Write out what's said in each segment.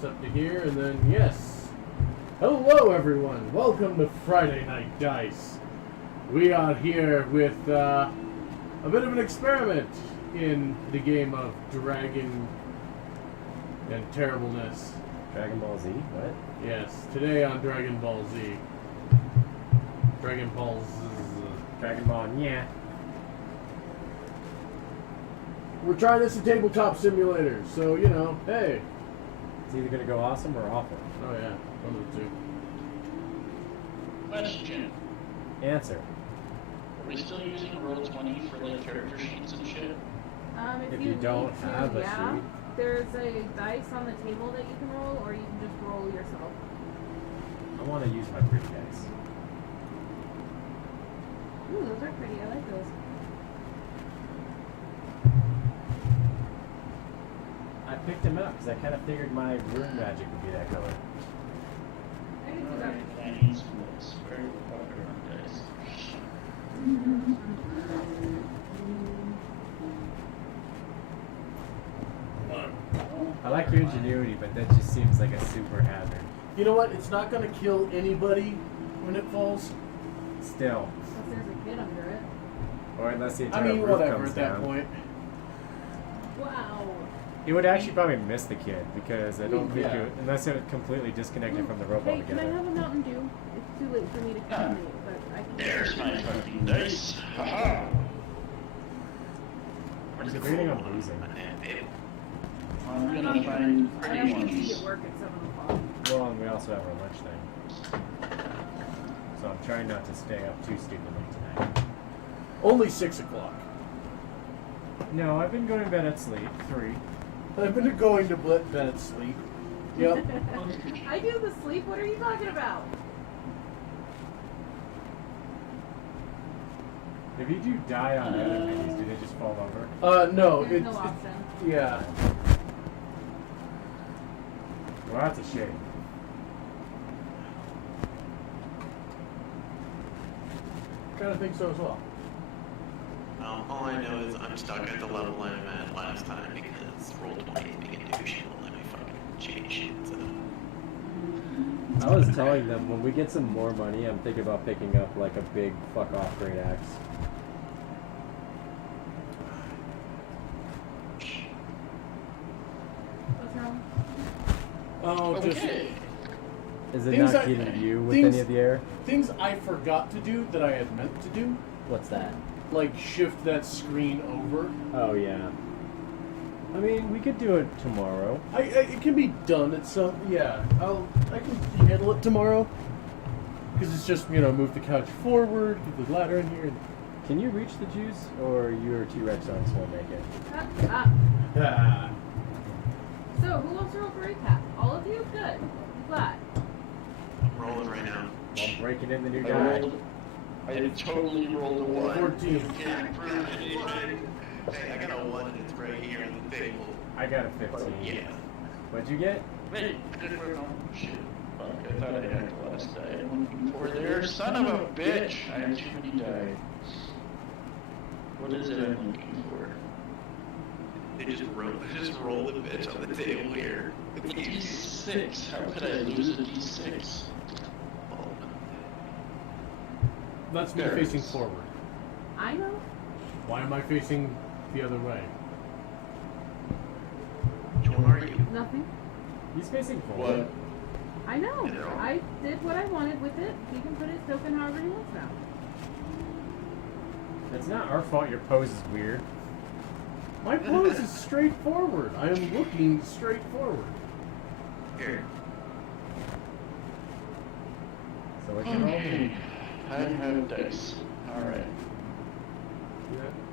this up to here, and then yes. Hello, everyone. Welcome to Friday Night Dice. We are here with a bit of an experiment in the game of Dragon and Terribleness. Dragon Ball Z? What? Yes, today on Dragon Ball Z. Dragon Ball Z. Dragon Ball, yeah. We're trying this in Tabletop Simulator, so, you know, hey. It's either going to go awesome or awful. Oh, yeah, one of the two. Question. Answer. Are we still using Roll20 for like character sheets and shit? If you don't have a sheet. There's a dice on the table that you can roll, or you can just roll yourself. I want to use my pretty dice. Ooh, those are pretty. I like those. I picked them up because I kind of figured my rune magic would be that color. I can do that. Alright, I need some dice. Very popular on dice. I like your ingenuity, but that just seems like a super hazard. You know what? It's not going to kill anybody when it falls. Still. Unless there's a kid under it. Or unless the I entire mean, roof whatever comes at that down. point. Wow. It would actually probably miss the kid because I don't think Yeah. it would, unless it was completely disconnected from the rope Hey, can I altogether. have a Mountain Dew? It's too late for me to consummate, but I can. There's my fucking dice. Haha. Is it reading on losing? I'm gonna find I pretty have to be ones. at work at 7 o'clock. Well, and we also have our lunch thing. So I'm trying not to stay up too stupidly tonight. Only 6 o'clock. No, I've been going to bed at sleep. 3. I've been going to bed at sleep. Yep. I do the sleep. What are you talking about? If you do die on the other minis, do they just fall over? No. There's it's, no option. yeah. Well, that's a shame. Kind of think so as well. All I know is I'm stuck at the level I'm at last time because Roll20 is being a douche and won't let me fucking change shit, so... I was telling them when we get some more money, I'm thinking about picking up like a big fuck off great axe. What's wrong? Oh, just Okay. Is it Things not I- getting you with things- any of the air? things I forgot to do that I had meant to do, What's that? like shift that screen over. Oh yeah. I mean, we could do it tomorrow. It can be done at some. Yeah, I can handle it tomorrow. Because it's just, you know, move the couch forward, get the ladder in here. And, Can you reach the juice, or your T-Rex arms won't make it? ah. So, who wants to roll for recap? All of you? Good. Glad. I'm rolling right now. While breaking in the new I guy. rolled. I totally rolled a 1. 14. Can't prove anything. Hey, I got a 1 that's right here on the table. I got a 15. Yeah. What'd you get? Wait, oh shit. Fuck, I thought I had the last die I'm looking for there. Son of a bitch! I have too many die. What is it I'm looking for? They just roll the bitch on the table here. A D6. How could I lose a D6? Oh, That's me There it facing is. forward. I know. Why am I facing the other way? which one are you? Nothing. He's facing forward. What? I know. Yeah. I did what I wanted with it. He can put his token however he wants now. It's not our fault your pose is weird. My pose is straight forward. I am looking straight forward. Here. So what you roll? I have dice. Alright.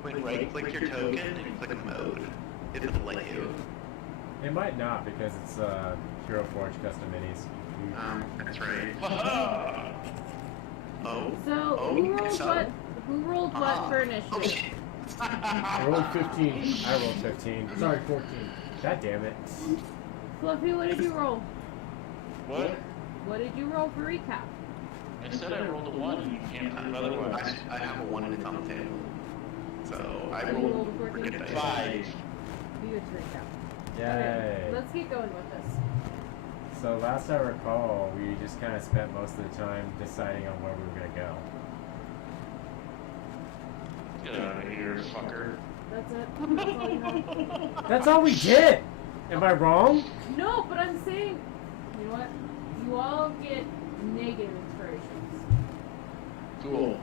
When right-click your token and click mode, it'll let you. It might not because it's Hero Forge custom minis. That's right. Haha! Oh. So, Oh, who rolled so- what? Who rolled what for Oh initiative? shit. I rolled 15. I rolled 15. Sorry, 14. God damn it. Fluffy, what did you roll? What? What did you roll for recap? I said I rolled a 1 and you can't prove otherwise. I have a 1 and it's on the table. So I You rolled rolled a 14? for good dice. 5. You get to recap. Yay. Okay, let's get going with this. So last I recall, we just kind of spent most of the time deciding on where we were gonna go. Get out of here, fucker. That's it. That's all you have. That's all we did! Am I wrong? No, but I'm saying, you know what? You all get negative inspirations. Cool.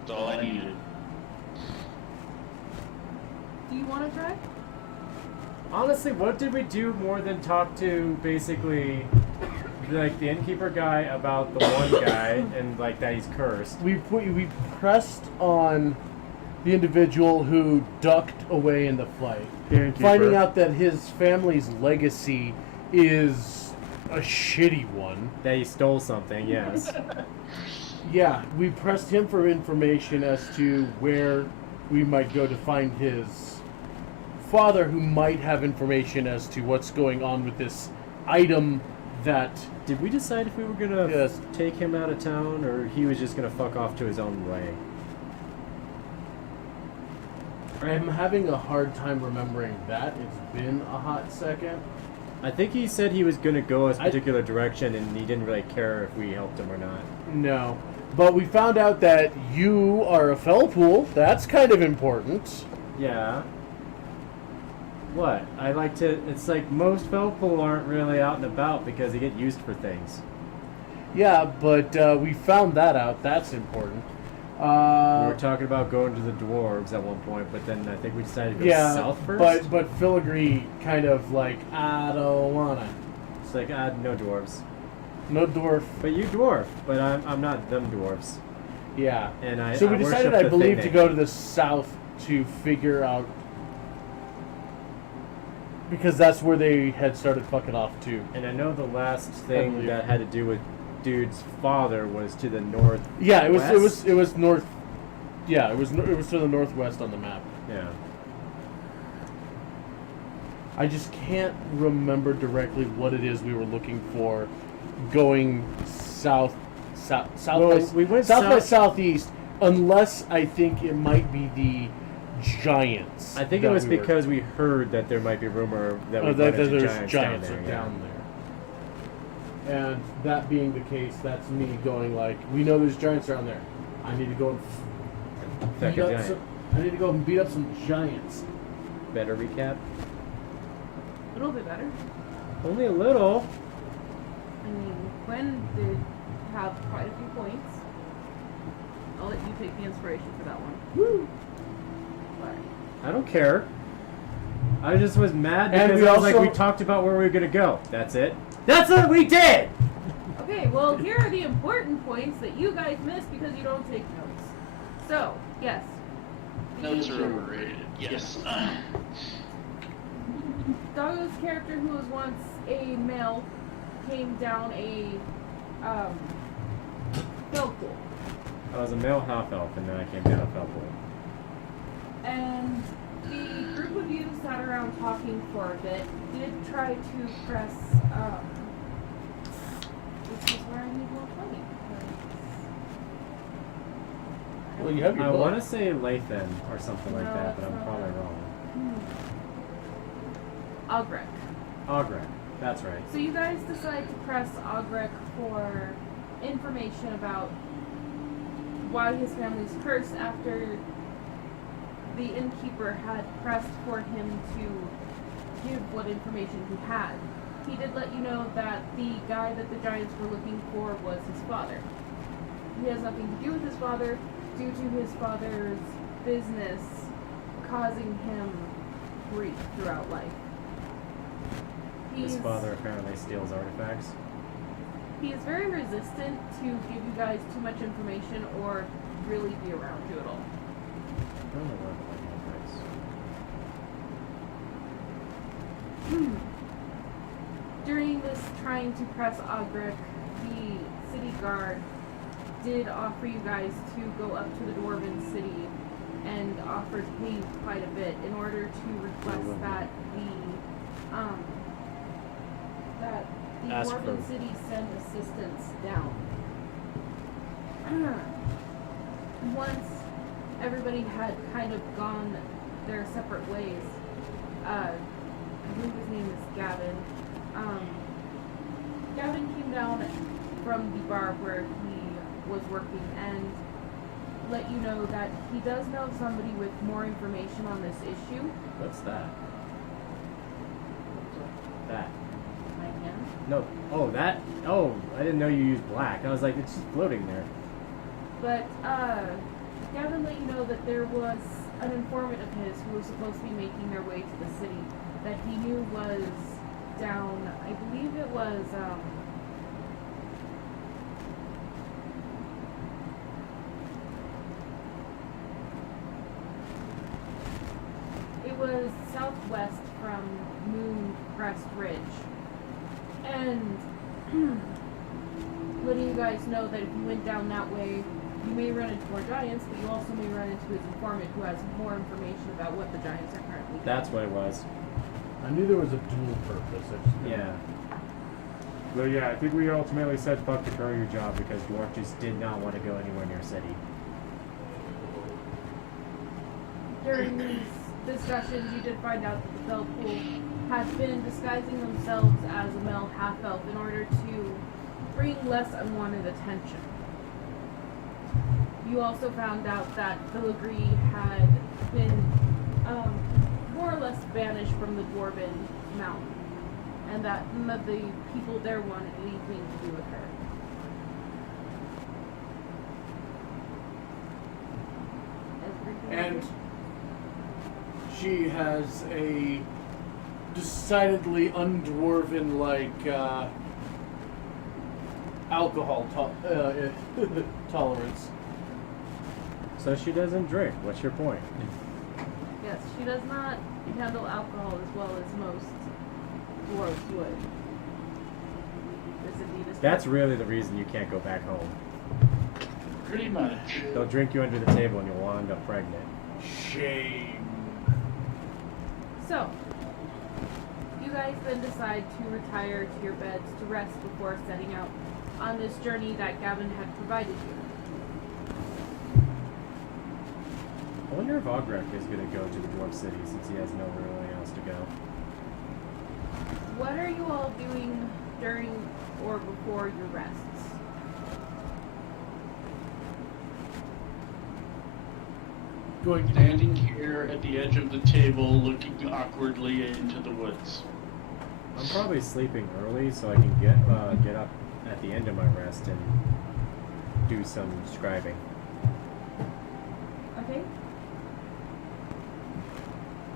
That's all I needed. Do you want to try? Honestly, what did we do more than talk to basically like the innkeeper guy about the one guy and like that he's cursed? We pressed on the individual who ducked away in the flight, finding out that his family's legacy is a shitty one. That he stole something, yes. Yeah, we pressed him for information as to where we might go to find his father, who might have information as to what's going on with this item that... Did we decide if we were gonna Yes. take him out of town or he was just gonna fuck off to his own way? I'm having a hard time remembering that. It's been a hot second. I think he said he was gonna go a particular direction and he didn't really care if we helped him or not. No. But we found out that you are a Felpool. That's kind of important. Yeah. What? I like to... It's like most Felpool aren't really out and about because they get used for things. Yeah, but we found that out. That's important. We were talking about going to the dwarves at one point, but then I think we decided to go south first. but Filigree kind of like, I don't wanna. It's like, no dwarves. No dwarf. But you dwarf, but I'm not them dwarves. Yeah. And I So we I decided, worship I the believe, thing to they- go to the south to figure out, because that's where they had started fucking off too. And I know the last I thing believe. that had to do with dude's father was to the north. Yeah, it was West? north. Yeah, it was to the northwest on the map. Yeah. I just can't remember directly what it is we were looking for, going south Well, by, we went south by south- southeast, unless I think it might be the giants. I think that it was we were- because we heard that there might be rumor that we that run into there's giants, down there. And that being the case, that's me going like, we know there's giants around there. I need to go and Feck beat a up giant. some, I need to go and beat up some giants. Better recap? A little bit better. Only a little. I mean, Gwen did have quite a few points. I'll let you take the inspiration for that one. Woo! I don't care. I just was mad And because we I was like, also- we talked about where we were gonna go. That's it. That's what we did! Okay, well, here are the important points that you guys missed because you don't take notes. So, yes. Notes are overrated. Yes. Doggo's character, who was once a male, came down a bell pool. I was a male half elf and then I came down a Felpool. And the group of you sat around talking for a bit, did try to press, this is where I need more money. Well, you have your I book. want to say Lathan or something like No, that, but that's I'm not probably it. wrong.Ogrek. Ogrek. That's right. So you guys decide to pressOgrek for information about why his family's cursed after the innkeeper had pressed for him to give what information he had. He did let you know that the guy that the giants were looking for was his father. He has nothing to do with his father due to his father's business causing him grief throughout life. His He's- father apparently steals artifacts. He is very resistant to give you guys too much information or really be around you at all. I don't know where the artifacts. During this trying to pressOgrek, the city guard did offer you guys to go up to the Dwarven city and offer to pay you quite a bit in order to request that the Ask Dwarven for- city send assistance down. Once everybody had kind of gone their separate ways, I believe his name is Gavin, Gavin came down from the bar where he was working and let you know that he does know somebody with more information on this issue. What's that? That. My hand. No. Oh, that. Oh, I didn't know you used black. I was like, it's just floating there. But, Gavin let you know that there was an informant of his who was supposed to be making their way to the city that he knew was down, I believe it was, it was southwest from Moon Crest Ridge. And letting you guys know that if you went down that way, you may run into more giants, but you also may run into his informant who has more information about what the giants are currently doing. That's what it was. I knew there was a dual purpose. I just didn't- Yeah. Well, yeah, I think we ultimately said fuck the courier job because Dwarf just did not want to go anywhere near city. During these discussions, you did find out that the Belpool had been disguising themselves as a male half-elf in order to bring less unwanted attention. You also found out that Filigree had been more or less banished from the Dwarven Mountain, and that none of the people there wanted anything to do with her. Everything And she has a decidedly undwarven-like alcohol tolerance. So she doesn't drink. What's your point? Yes, she does not handle alcohol as well as most dwarves would. This indeed is That's really the reason you can't go back home. Pretty much. They'll drink you under the table and you'll wind up pregnant. Shame. So, you guys then decide to retire to your beds to rest before setting out on this journey that Gavin had provided you. I wonder if Ogrek is going to go to the Dwarf City since he has nowhere else to go. What are you all doing during or before your rests? Going Standing here at the edge of the table, looking awkwardly into the woods. I'm probably sleeping early so I can get up at the end of my rest and do some scribing. Okay?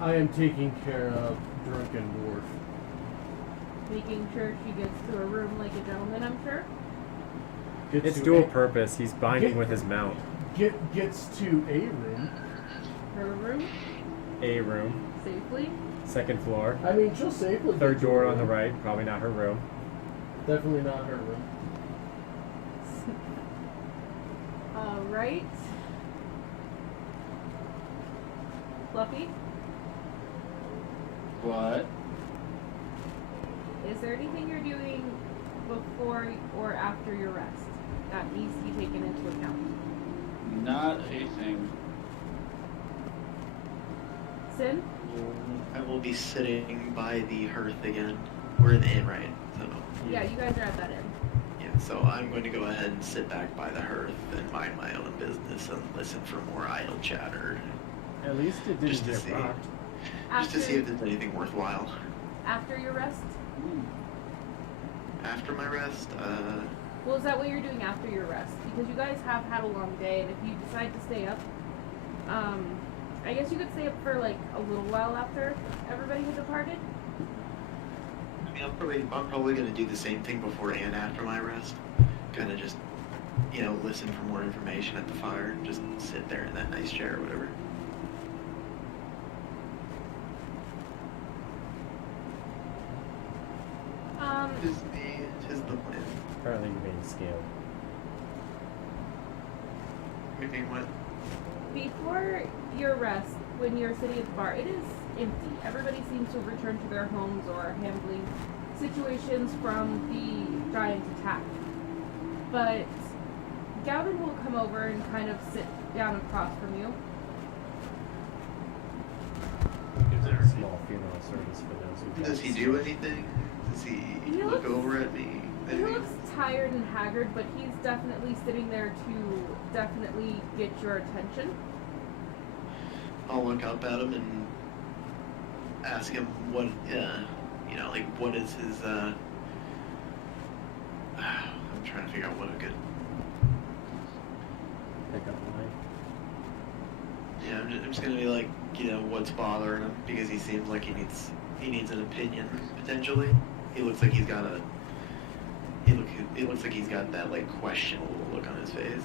I am taking care of Drunken Dwarf. Making sure she gets to her room like a gentleman, I'm sure. Gets It's to dual a- purpose. He's binding with his mount. Gets to a room. Her room, A room, safely. second floor, I mean, she'll safely. third get to door a on the room. right. Probably not her room. Definitely not her room. Alright. Fluffy, What? is there anything you're doing before or after your rest that needs to be taken into account? Not a thing. Sin? I will be sitting by the hearth again. We're in the inn, right? So Yeah, you guys are at that inn. yeah, so I'm going to go ahead and sit back by the hearth and mind my own business and listen for more idle chatter. At least it didn't Just to get see. rocked. Just to see if there's anything worthwhile. After your rest? After my rest, Well, is that what you're doing after your rest? Because you guys have had a long day, and if you decide to stay up, I guess you could stay up for like a little while after everybody had departed. I mean, I'm probably going to do the same thing before and after my rest. Kind of just, listen for more information at the fire. Just sit there in that nice chair or whatever. Tis the plan. Apparently you're being scaled. Meaning what? Before your rest, when you're sitting at the bar, it is empty. Everybody seems to have returned to their homes or handling situations from the giant attack. But Gavin will come over and kind of sit down across from you. Is there Small funeral service for those who Does he do anything? Does he He look looks- over at me? He looks tired and haggard, but he's definitely sitting there to definitely get your attention. I'll look up at him and ask him what, like what is his, I'm trying to figure out what a good, Pick up line. yeah, I'm just gonna be like, what's bothering him, because he seems like he needs an opinion, potentially. He looks like he's got he looks like he's got that, like, questionable look on his face.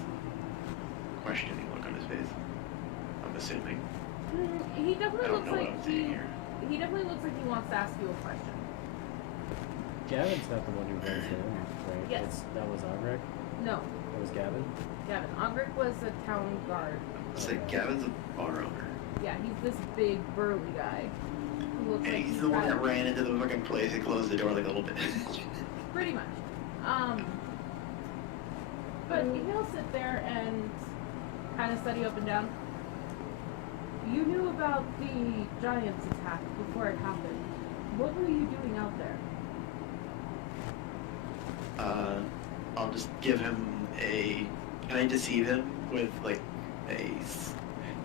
Questioning look on his face. I'm assuming. He I definitely don't looks know what like I'm saying here. he definitely looks like he wants to ask you a question. Gavin's not the one who runs in, right? Yes. That was Ogric? No, That was Gavin? Gavin. Ogric was a town guard. It's like Gavin's a bar owner. Yeah, he's this big burly guy who looks And like he's the one got- that ran into the fucking place and closed the door like a little bit. Pretty much. But he'll sit there and kind of study up and down. You knew about the Giants attack before it happened. What were you doing out there? I'll just give him can I deceive him with, like,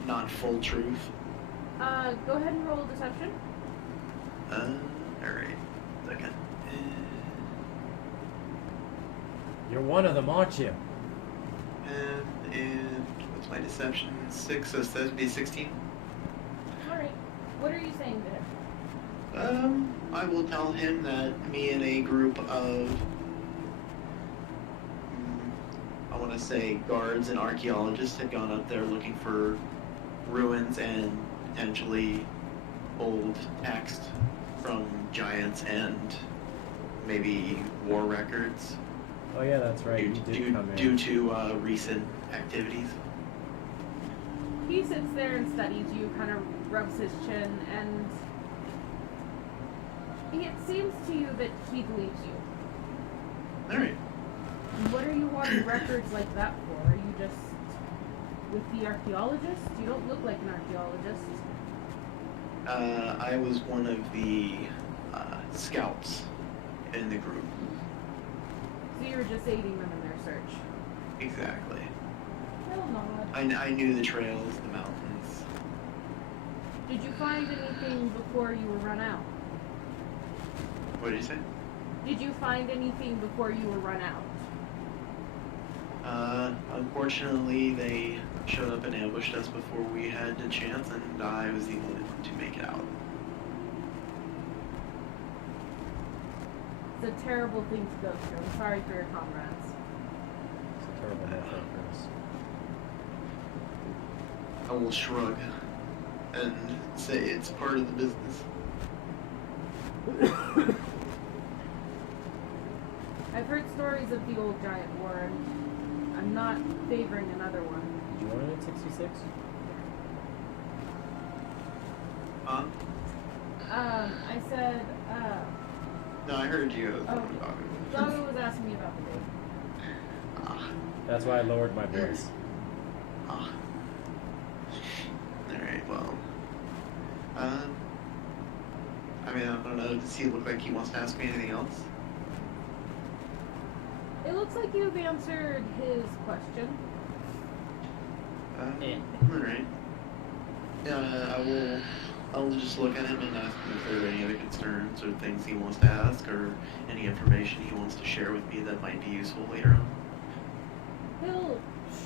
not full truth? Go ahead and roll deception. Alright. Second. You're one of them, aren't you? And what's my deception? 6, so that'd be 16. Alright. What are you saying to him? I will tell him that me and a group of, I want to say, guards and archaeologists had gone up there looking for ruins and potentially old text from giants and maybe war records Oh yeah, that's right. You did come in. due to recent activities. He sits there and studies you, kind of rubs his chin, and it seems to you that he believes you. All right. What are you wanting records like that for? Are you just with the archaeologist? You don't look like an archaeologist. I was one of the scouts in the group. So you were just aiding them in their search. Exactly. He'll nod. I knew the trails, the mountains. Did you find anything before you were run out? What did you say? Did you find anything before you were run out? Unfortunately, they showed up and ambushed us before we had a chance, and I was the only one to make it out. It's a terrible thing to go through. I'm sorry for your comrades. It's a terrible metaphor for us. I will shrug and say it's part of the business. I've heard stories of the old giant war, and I'm not favoring another one. Did you want it at 66? Huh? I said, No, I heard you. Oh. Zago was asking me about the date. Ah, That's why I lowered my voice. ah. Alright, well. I mean, I don't know. Does he look like he wants to ask me anything else? It looks like you've answered his question. Alright. I'll just look at him and ask him if there are any other concerns or things he wants to ask or any information he wants to share with me that might be useful later on. He'll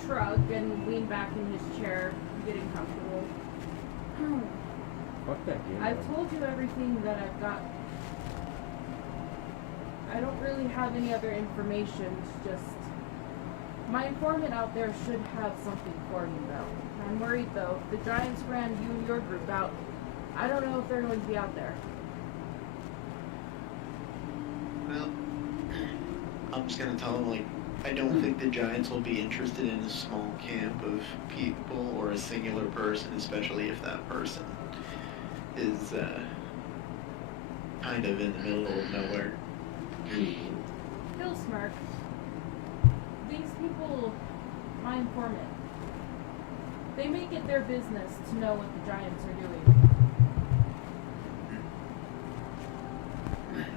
shrug and lean back in his chair, getting comfortable. Fuck that game. I've told you everything that I've got. I don't really have any other information. It's just my informant out there should have something for you, though. I'm worried, though. If the Giants ran you and your group out, I don't know if they're going to be out there. Well, I'm just gonna tell him, like, I don't think the Giants will be interested in a small camp of people or a singular person, especially if that person is, kind of in the middle of nowhere. He'll smirk. These people, my informant, they make it their business to know what the Giants are doing.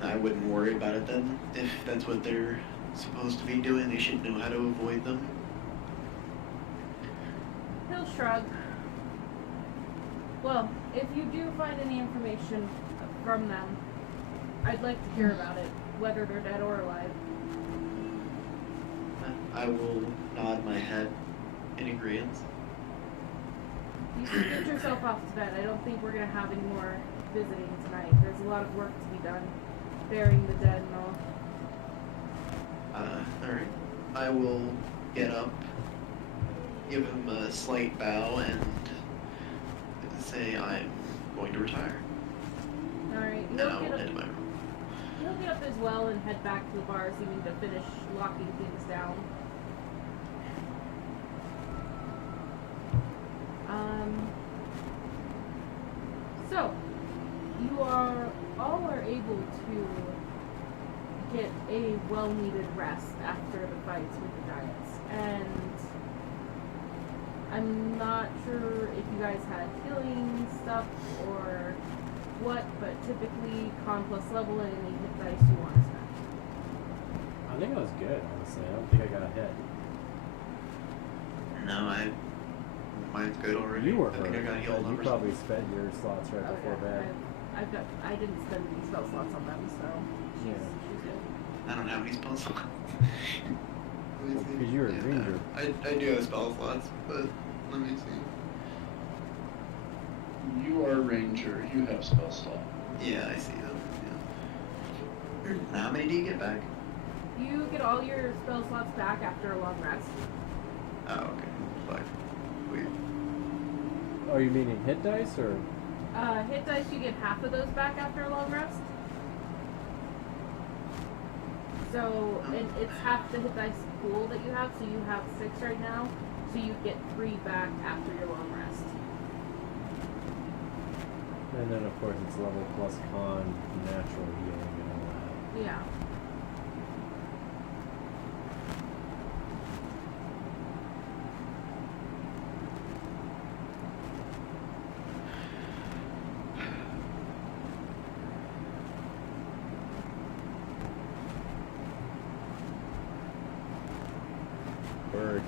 I wouldn't worry about it then. If that's what they're supposed to be doing, they should know how to avoid them. He'll shrug. Well, if you do find any information from them, I'd like to hear about it, whether they're dead or alive. I will nod my head in agreement. You should get yourself off to bed. I don't think we're gonna have any more visiting tonight. There's a lot of work to be done, burying the dead and all. Alright. I will get up, give him a slight bow, and say I'm going to retire. Alright, And I will head to my room. he'll get up as well and head back to the bar, seeming to finish locking things down. So, you all are able to get a well-needed rest after the fights with the giants. And I'm not sure if you guys had healing stuff or what, but typically con plus level and any hit dice you want to spend. I think I was good, honestly. I don't think I got a hit. No, mine's good already. You were I think I hurt. got healed You over probably spent your slots right before bed. I didn't spend any spell slots on them, so she's good. I don't have any spell slots. Well, 'cause you're a ranger. I do have spell slots, but let me see. You are a ranger. You have spell slot. Yeah, I see them. Yeah. How many do you get back? You get all your spell slots back after a long rest. Oh, okay. Fine. Weird. Oh, you meaning hit dice or? Hit dice, you get half of those back after a long rest. So, and it's half the hit dice pool that you have, so you have 6 right now, so you get 3 back after your long rest. And then of course it's level plus con, natural healing and all that. Yeah. Bird.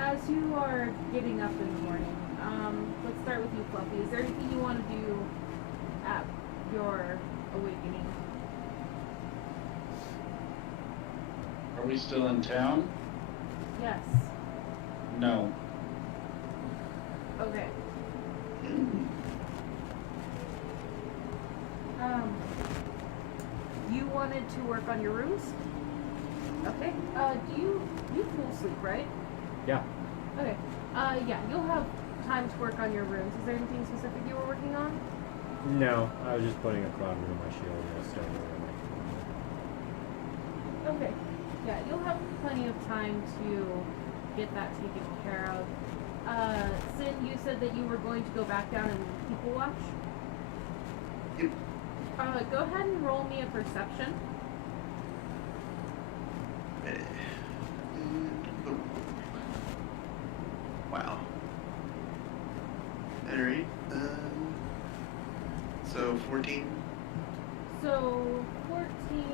As you are getting up in the morning, let's start with you, Fluffy. Is there anything you want to do at your awakening? Are we still in town? Yes. No. Okay. You wanted to work on your rooms? Okay. Do you full sleep, right? Yeah. Okay. Yeah, you'll have time to work on your rooms. Is there anything specific you were working on? No, I was just putting a cloud rune on my shield and a stone rune. Okay. Yeah, you'll have plenty of time to get that taken care of. Sin, you said that you were going to go back down and people watch? Yep. Go ahead and roll me a perception. Wow. Alright. So 14. So, 14,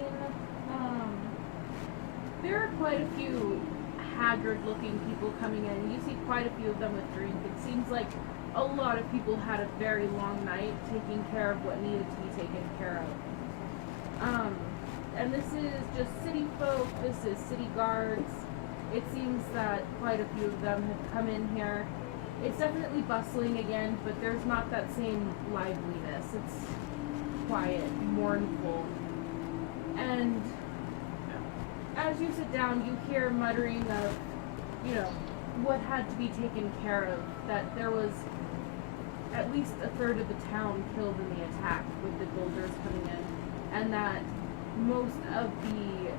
there are quite a few haggard-looking people coming in. You see quite a few of them with drink. It seems like a lot of people had a very long night taking care of what needed to be taken care of. And this is just city folk, this is city guards. It seems that quite a few of them have come in here. It's definitely bustling again, but there's not that same liveliness. It's quiet, mournful. And as you sit down, you hear muttering of, what had to be taken care of. That there was at least a third of the town killed in the attack with the Golders coming in. And that most of the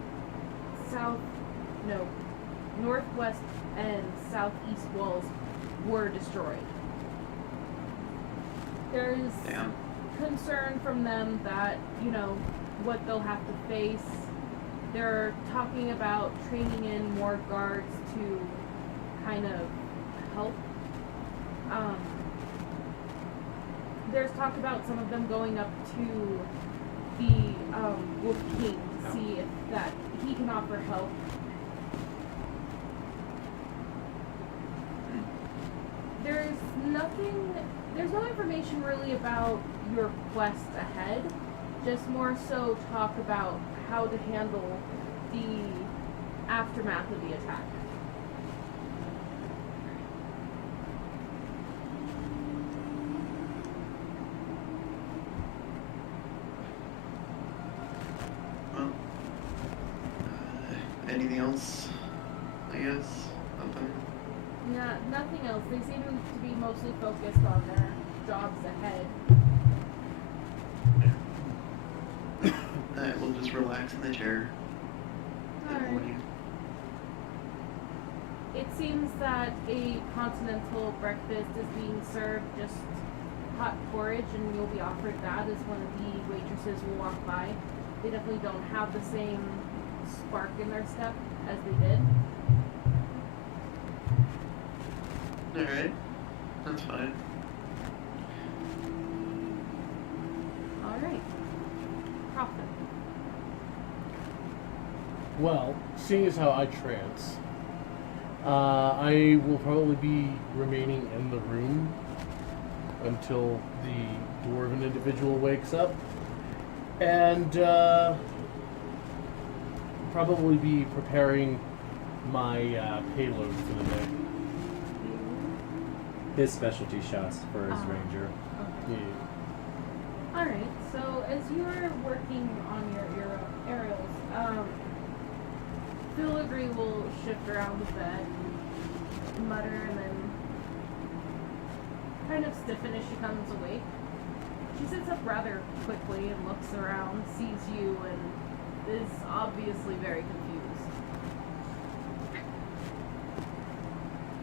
northwest and southeast walls were destroyed. There's Damn. concern from them that, what they'll have to face. They're talking about training in more guards to kind of help. there's talk about some of them going up to the Wolf King to see if that he can offer help. There's no information really about your quest ahead, just more so talk about how to handle the aftermath of the attack. Well, anything else? I guess nothing. Yeah, nothing else. They seem to be mostly focused on their jobs ahead. Alright, we'll just relax in the chair. Alright. It seems that a continental breakfast is being served, just hot porridge, and you'll be offered that as one of the waitresses will walk by. They definitely don't have the same spark in their step as they did. Alright, that's fine. Alright. Profit. Well, seeing as how I trance, I will probably be remaining in the room until the dwarven individual wakes up, and probably be preparing my payload for the day. His specialty shots for his ranger. Okay. Yeah. Alright, so as you're working on your aerials, Filigree will shift around a bit, mutter, and then kind of stiffen as she comes awake. She sits up rather quickly and looks around, sees you, and is obviously very confused.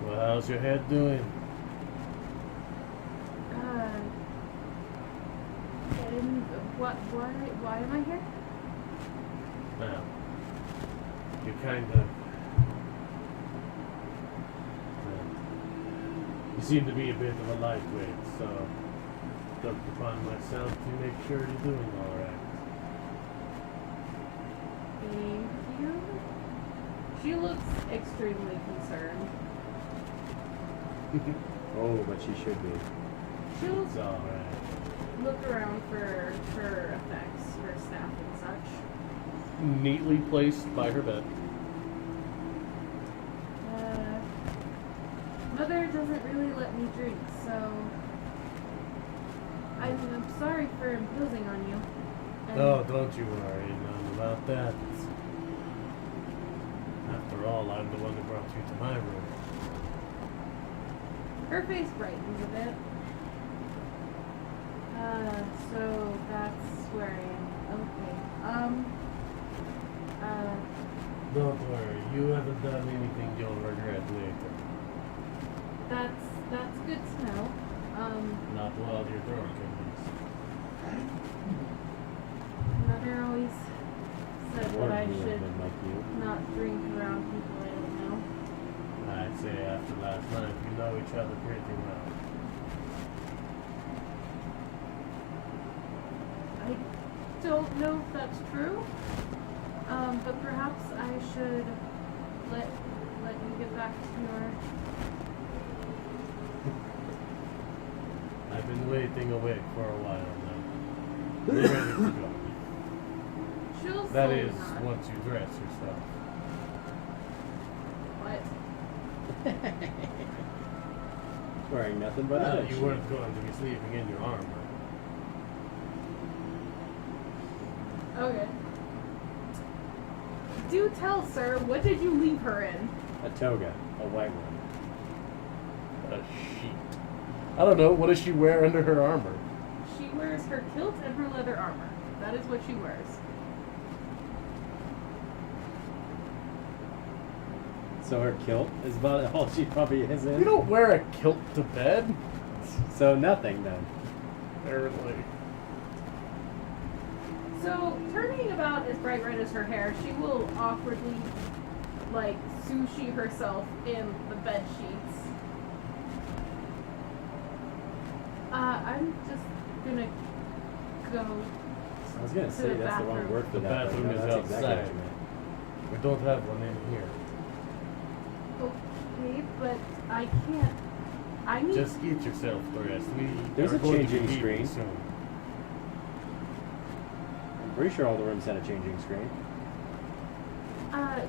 Well, how's your head doing? And why am I here? Now, you kind of... you seem to be a bit of a lightweight, so looked upon myself to make sure you're doing all right. Thank you. She looks extremely concerned. Oh, but she should be. She'll It's all right. look around for her effects, her staff and such. Neatly placed by her bed. Mother doesn't really let me drink, so I'm sorry for imposing on you. And Oh, don't you worry none about that. After all, I'm the one who brought you to my room. her face brightens a bit. So that's where I am. Okay. Don't worry, you haven't done anything you'll regret later. That's good to know. Not while you're drunk, at least. Mother always said that I Or should women like you. not drink around people I don't know. I'd say after last night, you know each other pretty well. I don't know if that's true. But perhaps I should let you get back to your... I've been waiting awake for a while now. You're ready to go. She'll That slowly is, nod. once you dress yourself. What? Wearing nothing but Well, a you weren't going to be sleeping in your armor. Okay. Do tell, sir, what did you leave her in? a toga, a white one. A sheet. I don't know, what does she wear under her armor? She wears her kilt and her leather armor. That is what she wears. So her kilt is about all she probably is in. You don't wear a kilt to bed. So nothing then. Apparently. So, turning about as bright red as her hair, she will awkwardly, like, sushi herself in the bed sheets. I'm just gonna go. I was gonna To say the that's the wrong bathroom. word for The that. but bathroom no, is that's exactly outside. what you meant. We don't have one in here. Okay, but I can't. I need. Just get yourself dressed. There's are a going to changing be screen. soon. I'm pretty sure all the rooms had a changing screen.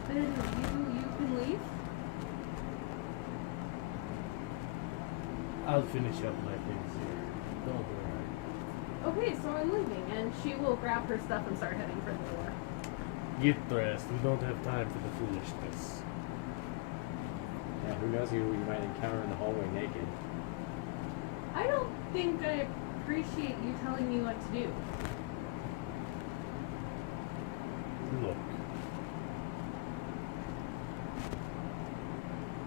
Then you can leave. I'll finish up my things here. Don't worry. Okay, so I'm leaving, and she will grab her stuff and start heading for the door. Get dressed. We don't have time for the foolishness. Yeah, who knows who you might encounter in the hallway naked. I don't think I appreciate you telling me what to do. Look.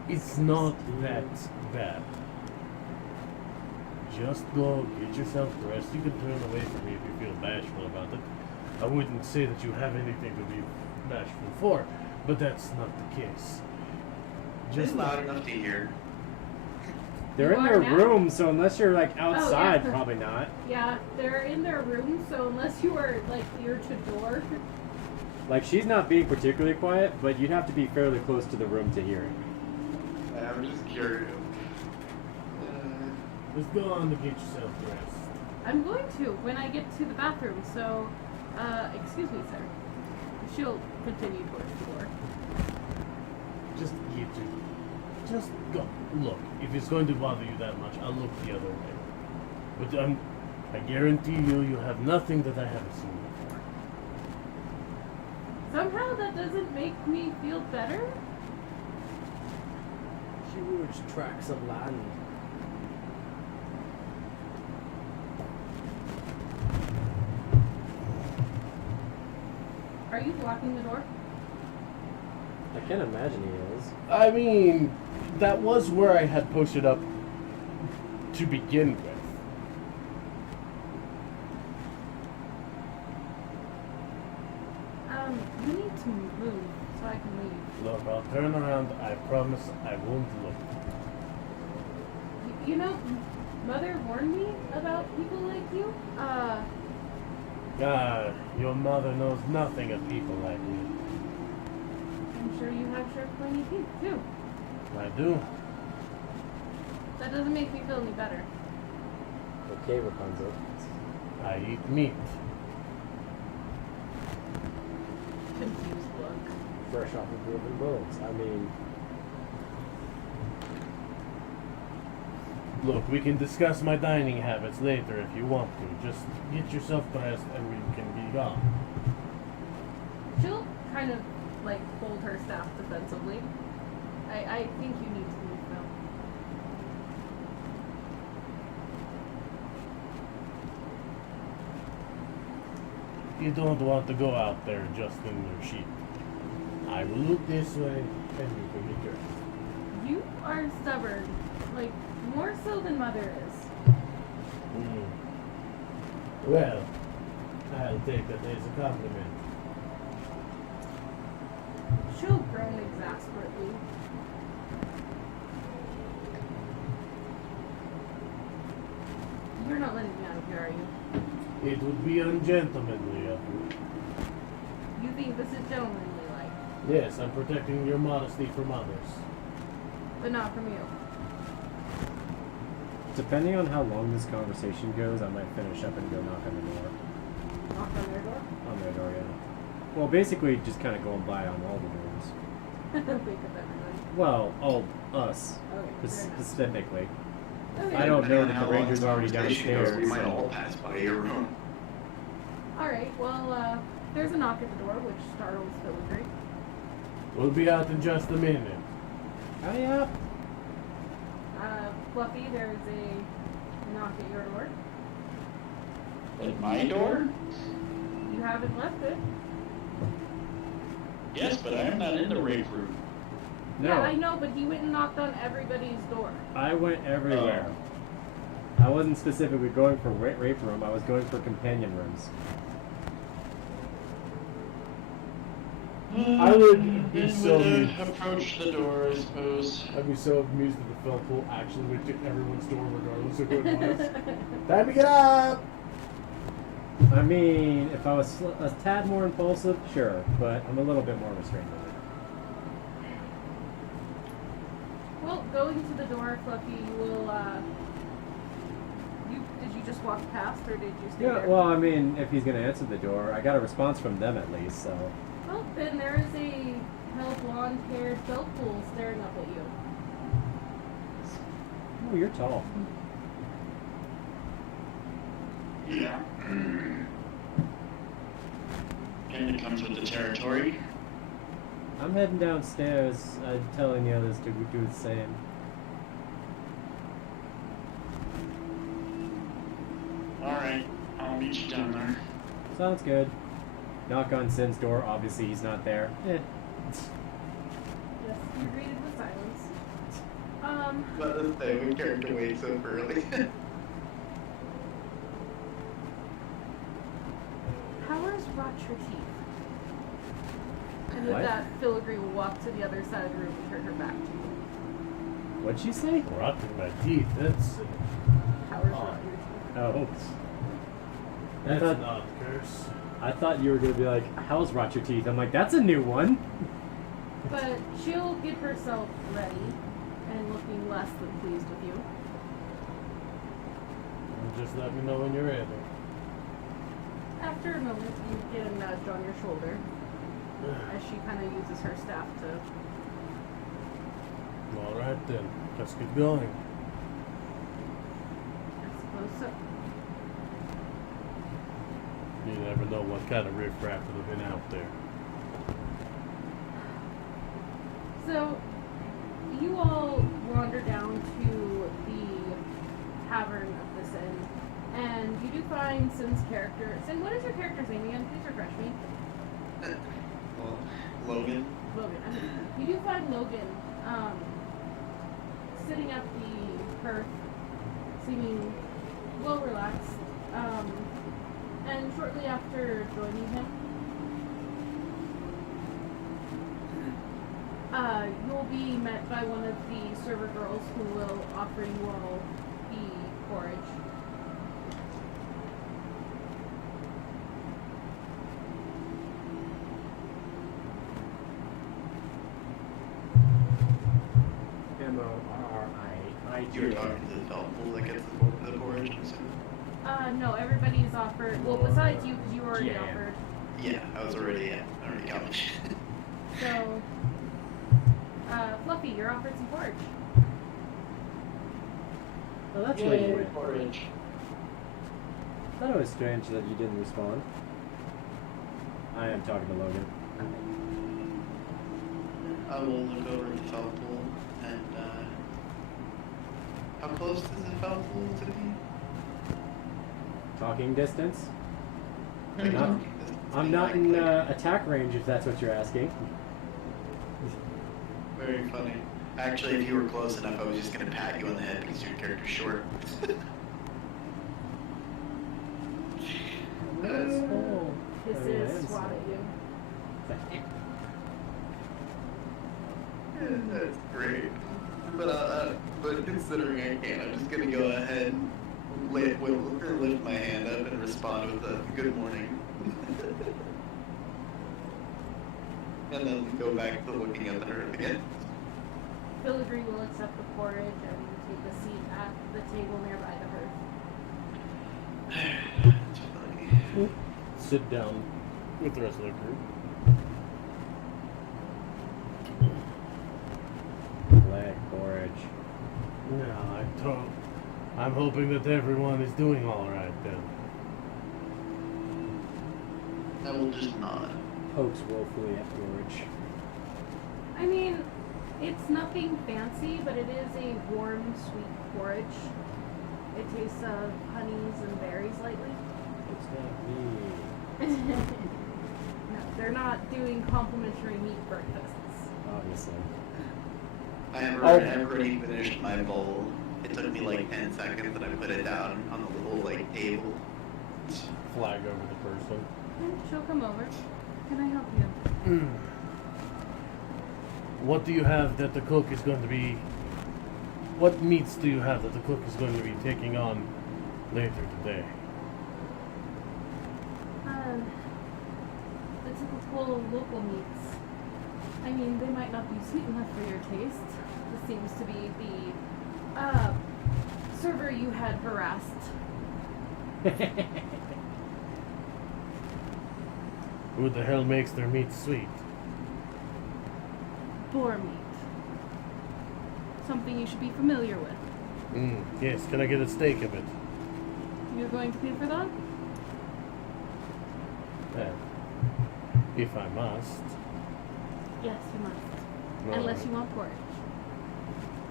It's not that bad. Just go, get yourself dressed. You can turn away from me if you feel bashful about it. I wouldn't say that you have anything to be bashful for, but that's not the case. Just loud enough to hear. They're You in are their now? room, so unless you're like outside, yeah. probably not. Yeah, they're in their room, so unless you are like ear to door. Like she's not being particularly quiet, but you'd have to be fairly close to the room to hear it. I'm just curious. Just go on to get yourself dressed. I'm going to when I get to the bathroom. So, excuse me, sir. She'll continue towards the door. Just get your... Just go. Look, if it's going to bother you that much, I'll look the other way. But I guarantee you have nothing that I haven't seen before. Somehow that doesn't make me feel better. Huge tracts of land. Are you blocking the door? I can't imagine he is. I mean, that was where I had pushed it up to begin with. You need to move so I can leave. Look, I'll turn around. I promise I won't look. You know, Mother warned me about people like you. God, your mother knows nothing of people like me. I'm sure you have sharp, pointy teeth too. I do. That doesn't make me feel any better. Okay, Rapunzel. I eat meat. Confused look. Fresh off of broken bones. I mean, Look, we can discuss my dining habits later if you want to. Just get yourself dressed and we can be gone. She'll kind of like hold her staff defensively. I think you need to leave now. You don't want to go out there just in your sheep. I will look this way and you can be dressed. You are stubborn, like more so than Mother is. Well, I'll take that as a compliment. She'll groan exasperately. You're not letting me out of here, are you? It would be ungentlemanly of you. You think this is gentlemanly like, Yes, I'm protecting your modesty from others. but not from you. depending on how long this conversation goes, I might finish up and go knock on the door. Knock on their door? On their door, yeah. Well, basically, just kind of going by on all the doors. Wake up everybody. Well, all us Okay, fair enough. specifically. Okay. I don't know Depending on that how the long Ranger's this already conversation downstairs. goes, we might so- all pass by your room. Alright, well, there's a knock at the door, which startles Filigree. We'll be out in just a minute. Hurry up! Fluffy, there's a knock at your door. At my door? You haven't left it. Yes, but I'm not in the rape room. No, Yeah, I know, but he went and knocked on everybody's door. I went everywhere. I wasn't specifically going for rape room, I was going for companion rooms. I would be so amused. approach the door, I suppose. I'd be so amused if the film pool actually went to everyone's door regardless of who it was. Time to get up! I mean, if I was a tad more impulsive, sure, but I'm a little bit more restrained than that. Well, going to the door, Fluffy, you will, did you just walk past, or did you stay Yeah, there? well, I mean, if he's gonna answer the door, I got a response from them at least, so. Well, then there is a pale blonde-haired Felpool staring up at you. Oh, you're tall. Yeah. And it comes with the territory. I'm heading downstairs, telling the others to do the same. Alright, I'll meet you down there. Sounds good. Knock on Sin's door, obviously he's not there. Yes, you're greeted with silence. Let us say when character wakes up early. Powers rot your teeth. And with What? that, Filigree will walk to the other side of the room and turn her back to you. What'd she say? Rotting my teeth. That's Powers Oh. rot your teeth. Oh. that's thought- an odd curse. I thought you were gonna be like, how's rot your teeth? I'm like, that's a new one. But she'll get herself ready and looking less than pleased with you. Just let me know when you're ready. After a moment, you get a nudge on your shoulder as she kind of uses her staff to. All right then, let's get going. I suppose so. You never know what kind of riffraff would have been out there. So, you all wander down to the tavern of this inn, and you do find Sin's character. Sin, what is your character's name again? Please refresh me. Well, Logan. Logan. You do find Logan sitting at the hearth, seeming well relaxed. And shortly after joining him, you'll be met by one of the server girls who will offer you all the porridge. M-O-R-R-I-I-G. You were talking to the Felpool that gets the porridge, I'm assuming? No, everybody's offered. Well, besides you, because you were already Yeah. offered. Yeah, I already got my shit. So, Fluffy, you're offered some porridge. Oh, that's where you Yay, went. porridge. I thought it was strange that you didn't respond. I am talking to Logan. I will look over at the Felpool and, how close does the Felpool to be? Talking distance? Like, Not- talking distance, I'm not in attack range if that's what you're asking. Very funny. Actually, if you were close enough, I was just gonna pat you on the head because your character's short. Oh, This I mean, I is am swat sorry. at you. That's great. But considering I can't, I'm just gonna go ahead and lift my hand up and respond with a good morning. And then go back to looking up at her again. Filigree will accept the porridge and take a seat at the table nearby the hearth. It's funny. Sit down with the rest of the group. Black porridge. No, I'm hoping that everyone is doing all right then. I will just nod. Pokes woefully at porridge. I mean, it's nothing fancy, but it is a warm, sweet porridge. It tastes of honeys and berries lightly. It's not me. No, they're not doing complimentary meat breakfasts. Obviously. I have already finished my bowl. It took me like 10 seconds and I put it down on the little like table. Flag over the person. And she'll come over. Can I help you? What do you have that the cook is going to be... What meats do you have that the cook is going to be taking on later today? the typical local meats. I mean, they might not be sweet enough for your taste. This seems to be the server you had harassed. Who the hell makes their meat sweet? Boar meat. Something you should be familiar with. Yes, can I get a steak of it? You're going to pay for that? If I must. Yes, you must. No, Unless you want porridge.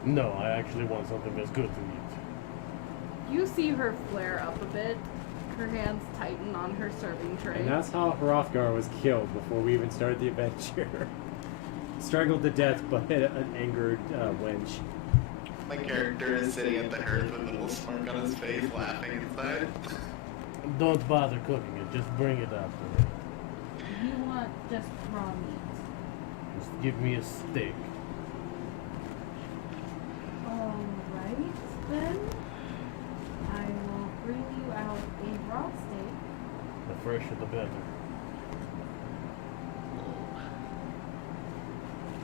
No, I actually want something that's good to eat. You see her flare up a bit. Her hands tighten on her serving tray. And that's how Hrothgar was killed before we even started the adventure. Strangled to death by an angered wench. My character is sitting at the hearth with a little smirk on his face, laughing inside. Don't bother cooking it, just bring it up to me. You want just raw meat. Just give me a steak. Alright, then. I will bring you out a raw steak. The fresher the better.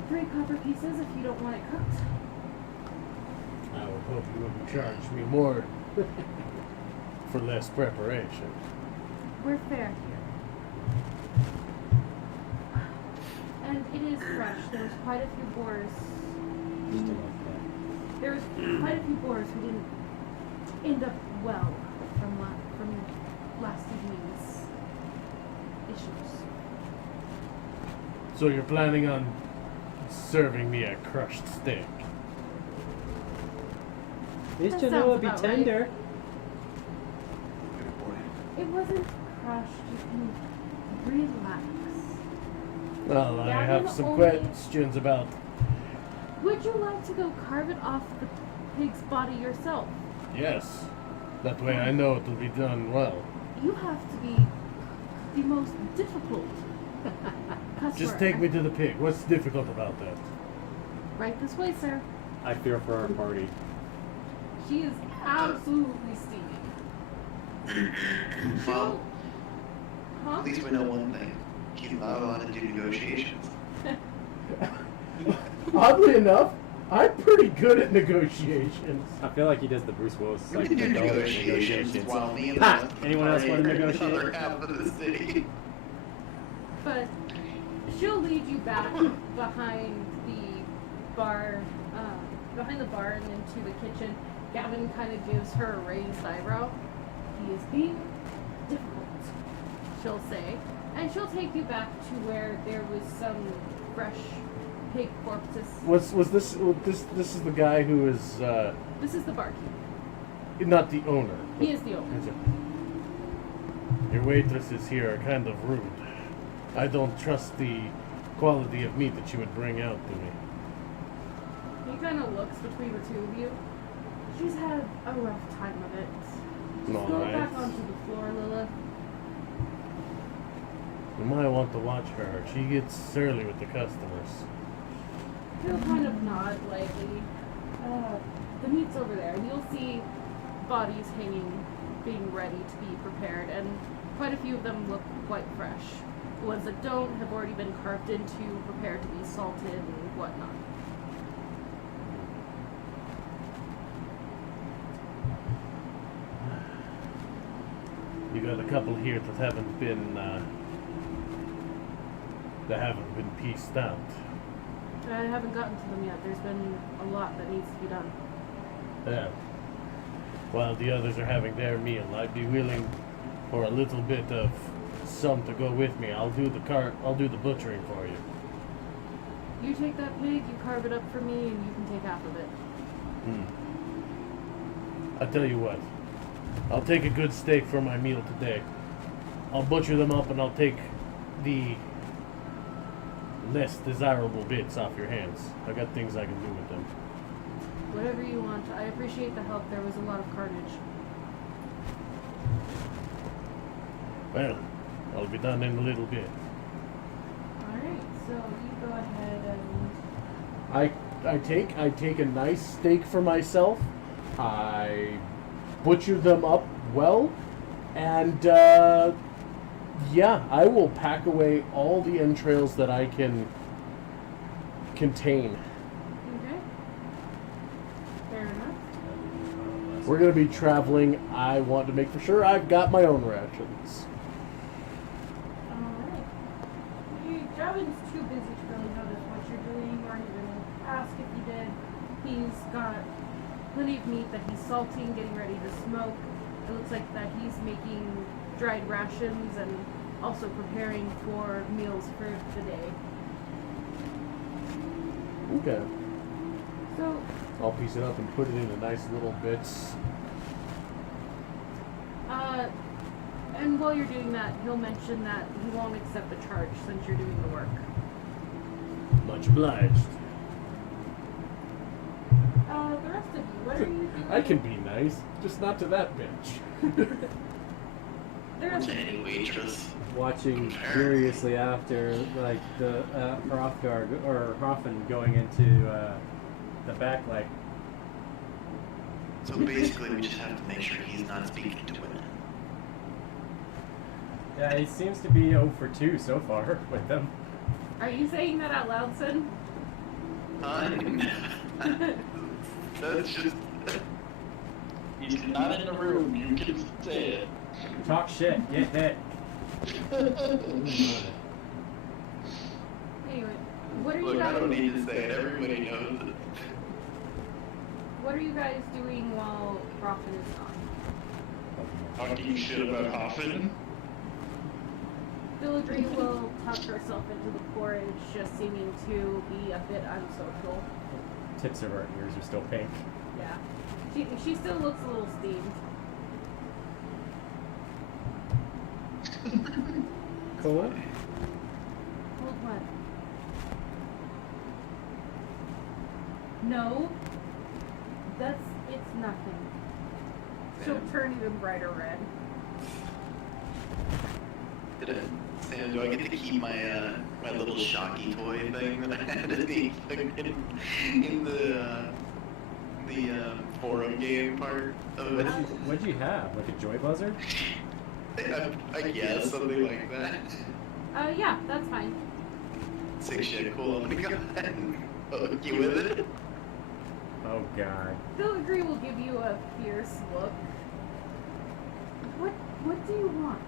3 copper pieces if you don't want it cooked. I would hope you wouldn't charge me more for less preparation. We're fair here. And it is fresh. There's quite a few boars. There's quite a few boars who didn't end up well from last evening's issues. So you're planning on serving me a crushed steak? At least That you know it'd be sounds about tender. Good boy. It wasn't crushed. You can relax. Well, I Gavin have some only- questions about. Would you like to go carve it off the pig's body yourself? Yes. That way I know it'll be done well. You have to be the most difficult customer. Just take me to the pig. What's difficult about that? Right this way, sir. I fear for our party. She is absolutely steaming. Well, Huh? at least we know one thing. He's not allowed to do negotiations. Oddly enough, I'm pretty good at negotiations. I feel like he does the Bruce Willis We like can do McDonald's negotiations while me and Ha! the Anyone else want to party are in the negotiate? other half of the city. But she'll lead you back behind the bar and into the kitchen. Gavin kind of gives her a raised eyebrow. He is being difficult, she'll say. And she'll take you back to where there was some fresh pig corpses. Was this this is the guy who is This is the barkeep. not the owner. He is the owner. Is it? Your waitresses here are kind of rude. I don't trust the quality of meat that you would bring out to me. He kind of looks between the two of you. She's had a rough time of it. Just All go right. back onto the floor, Lilith. You might want to watch her. She gets surly with the customers. He'll kind of nod lightly. The meat's over there. You'll see bodies hanging, being ready to be prepared, and quite a few of them look quite fresh. The ones that don't have already been carved into, prepared to be salted and whatnot. You got a couple here that haven't been pieced out. I haven't gotten to them yet. There's been a lot that needs to be done. Yeah. While the others are having their meal, I'd be willing for a little bit of some to go with me. I'll do the butchering for you. You take that pig, you carve it up for me, and you can take half of it. I tell you what, I'll take a good steak for my meal today. I'll butcher them up and I'll take the less desirable bits off your hands. I got things I can do with them. Whatever you want. I appreciate the help. There was a lot of carnage. Well, I'll be done in a little bit. Alright, so you go ahead and... I take a nice steak for myself. I butcher them up well, and Yeah, I will pack away all the entrails that I can contain. Okay. Fair enough. We're going to be traveling. I want to make for sure I've got my own rations. Alright. Javin's too busy to really notice what you're doing or even ask if you did. He's got plenty of meat that he's salting, getting ready to smoke. It looks like that he's making dried rations and also preparing for meals for the day. Okay. So, I'll piece it up and put it into nice little bits. and while you're doing that, he'll mention that he won't accept the charge since you're doing the work. Much obliged. The rest of you, what are you doing? I can be nice, just not to that bitch. The rest To of any you. waitress. Watching curiously after, like, the Hrothgar or Hoffen going into the back, like, So basically, we just have to make sure he's not speaking to women. yeah, he seems to be 0 for 2 so far with them. Are you saying that out loud, Sin? That's just. He's not in the room. You can say it. Talk shit, get hit. Anyway, what are you Look, I guys? don't need to say it. Everybody knows it. What are you guys doing while Roffin is gone? Talking shit about Hoffen. Villadry will tuck herself into the porridge, just seeming to be a bit unsocial. Tips of her ears are still pink. Yeah, she still looks a little steamed. Cool. Hold what? No, it's nothing. She'll turn even brighter red. Sam, do I get to keep my my little shocky toy thing that I had in the forum game part of it? What'd you have? Like a joy buzzer? I guess something like that. Yeah, that's fine. Sick shit, cool. I'm gonna go ahead and hook you with it. Oh god. Villadry will give you a fierce look. What do you want?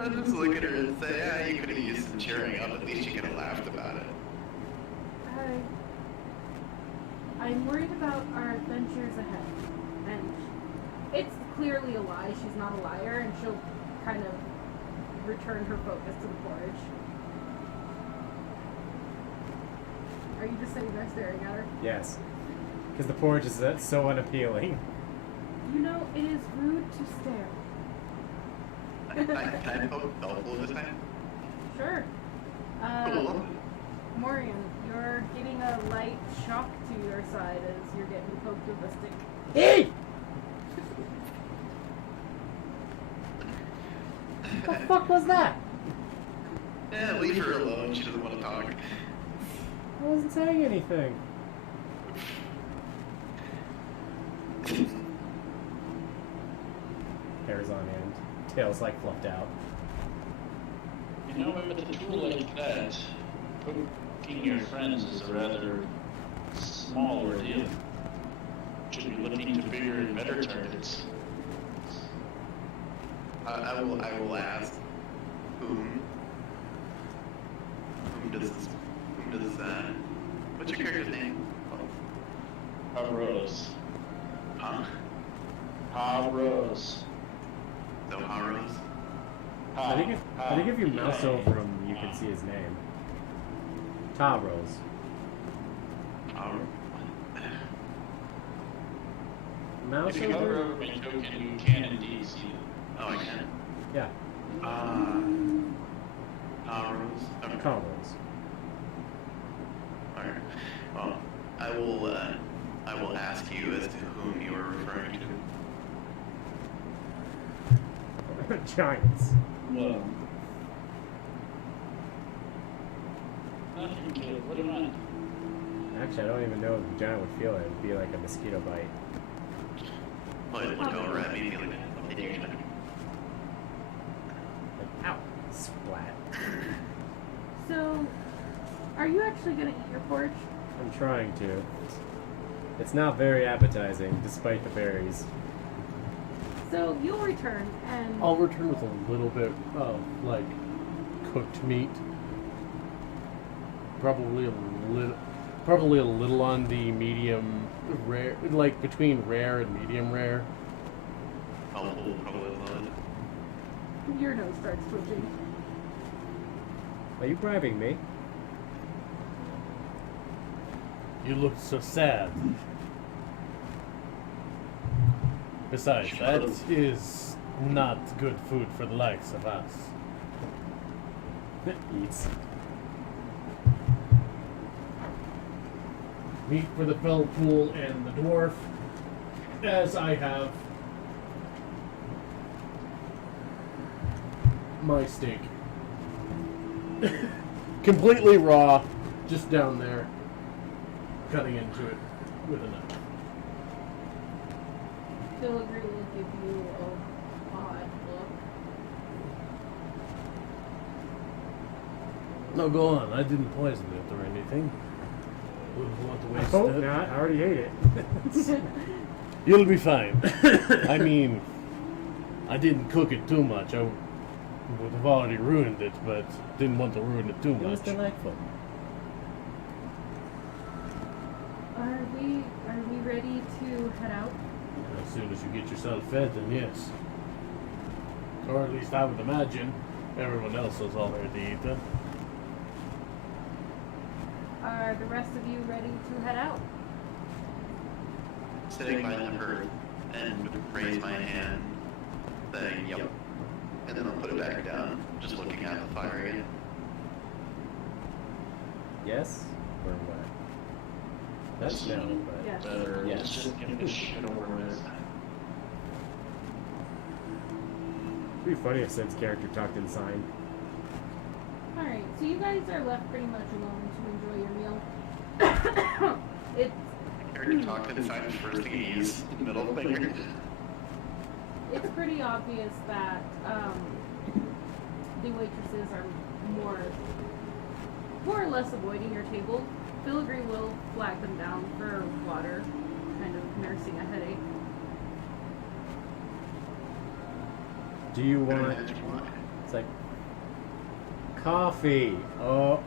I'll just look at her and say, yeah, you could have used some cheering up. At least you could have laughed about it. I'm worried about our adventures ahead. And it's clearly a lie. She's not a liar, and she'll kind of return her focus to the porridge. Are you just sitting there staring at her? Yes. Because the porridge is so unappealing. You know, it is rude to stare. Can I poke helpful this time? Sure. Cool. Morian, you're getting a light shock to your side as you're getting poked with a stick. Hey! What the fuck was that? Yeah, leave her alone. She doesn't want to talk. I wasn't saying anything. Hair's on end. Tail's like fluffed out. You know, with a tool like that, poking your friends is a rather small ordeal. Should be looking to bigger and better targets. I will ask whom does what's your character's name? Rose. Huh? Rose. So Haros? I think if you mouse over him, you can see his name. Tavros. Mouse If you hover over? over my token, you can indeed see it. Oh, I can. Yeah. Haros. Okay. Tavros. Alright. Well, I will ask you as to whom you are referring to. Giants. Well. Nothing, kid. What do you want? Actually, I don't even know if a giant would feel it. It would be like a mosquito bite. Might look over at me and be like, "Hey, you're gonna-" Like, ow, splat. So, are you actually gonna eat your porridge? I'm trying to. It's not very appetizing, despite the berries. So you'll return, and I'll return with a little bit of like cooked meat. Probably a little on the medium rare, like between rare and medium rare. I'll probably love your nose starts twitching. Are you bribing me? You look so sad. Besides, that is not good food for the likes of us. Eats. Meat for the fell pool and the dwarf, as I have my steak. Completely raw, just down there, cutting into it with a knife. Filigree will give you a odd look. No, go on. I didn't poison it or anything. Wouldn't want to I waste hope it. not. I already ate it. You'll be fine. I mean, I didn't cook it too much. I would have already ruined it, but didn't want to ruin it too It was much. delightful. Are we ready to head out? As soon as you get yourself fed, then yes. Or at least I would imagine. Everyone else is already eaten. Are the rest of you ready to head out? Sitting by the hearth and raise my hand, saying, "Yep," and then I'll put it back down, just looking at the fire again. Yes? Or what? That's no, but... Yes. Better. Yes. Let's just get this shit over with. It'd be funny if Sid's character talked in sign. Alright, so you guys are left pretty much alone to enjoy your meal. It's Character talk to the side first thing he uses, middle finger. it's pretty obvious that the waitresses are more or less avoiding your table. Filigree will flag them down for water, kind of nursing a headache. Do you want... It's like... Coffee! Oh.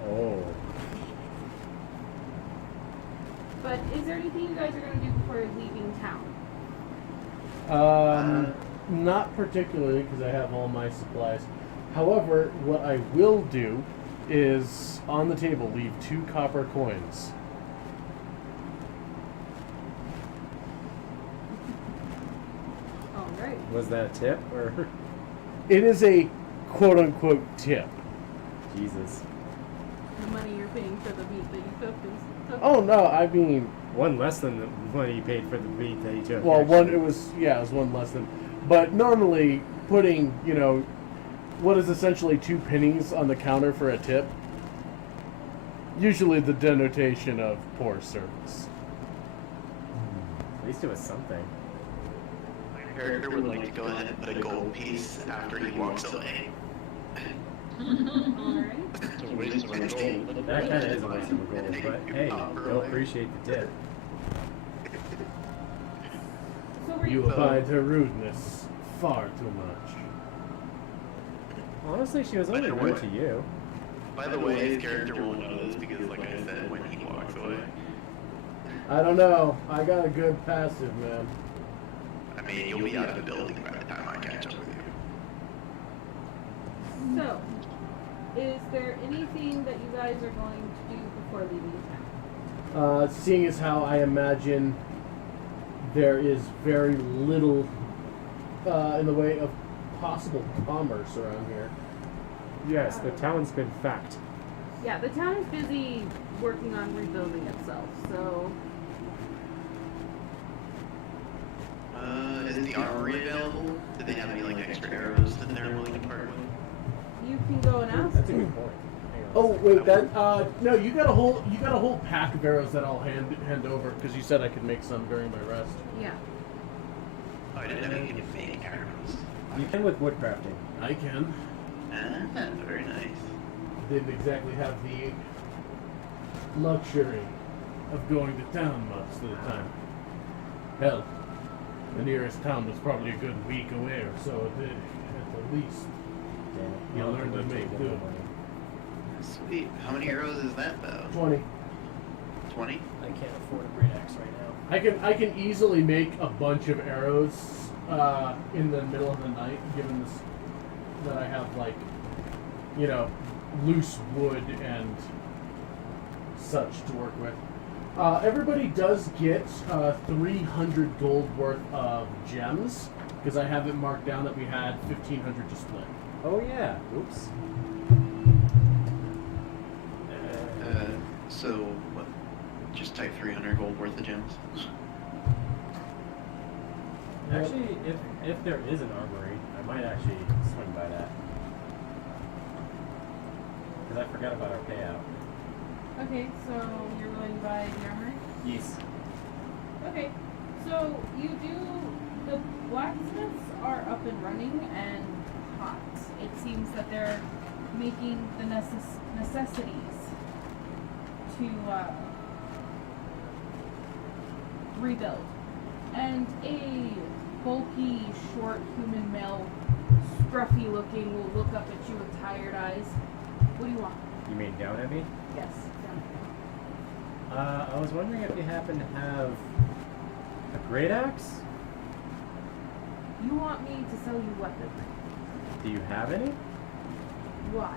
But is there anything you guys are going to do before you're leaving town? Not particularly, because I have all my supplies. However, what I will do is, on the table, leave 2 copper coins. Alright. Was that a tip, or... It is a quote-unquote tip. Jesus. The money you're paying for the meat that you cooked is... Oh, no, I mean... One less than the money you paid for the meat that you took. Well, actually. it was one less than... But normally, putting, what is essentially 2 pennies on the counter for a tip, usually the denotation of poor service. At least it was something. My character would like to go ahead and put a gold piece after he walks away. Alright. It's a waste of our gold. That kind of is a waste of a gold, but hey, they'll appreciate the tip. So were You you... abide her rudeness far too much. Honestly, she was only rude to you. By the way, his character won't know this because, like I said, when he walks away. I don't know. I got a good passive, man. I mean, you'll be out of the building by the time I catch up with you. So, is there anything that you guys are going to do before leaving town? Seeing as how I imagine there is very little in the way of possible commerce around here. Yes, the town's been fact. Yeah, the town is busy working on rebuilding itself, so... Is the armory available? Do they have any, like, extra arrows that they're willing to part with? You can go and ask. That's a good point. Hang on. Oh wait, no, you got a whole pack of arrows that I'll hand over because you said I could make some during my rest. Yeah. Oh, I didn't know you could make arrows. You can with wood crafting. I can. Ah, very nice. Didn't exactly have the luxury of going to town most of the time. Hell, the nearest town was probably a good week away or so at the least. Damn it. You I'll learn to have make take do. the money. Sweet. How many arrows is that though? 20. 20? I can't afford a great axe right now. I can easily make a bunch of arrows in the middle of the night, given this that I have like, you know, loose wood and such to work with. Everybody does get 300 gold worth of gems because I have it marked down that we had 1,500 to split. Oh yeah. Oops. So what? Just type 300 gold worth of gems. Actually, if there is an armory, I might actually swing by that. Because I forgot about our payout. Okay, so you're willing to buy the armor? Yes. Okay, so you do. The blacksmiths are up and running and hot. It seems that they're making the necessities to rebuild. And a bulky, short human male, scruffy looking, will look up at you with tired eyes. What do you want? You mean down at me? Yes. I was wondering if you happen to have a great axe? You want me to sell you weaponry? Do you have any? Why?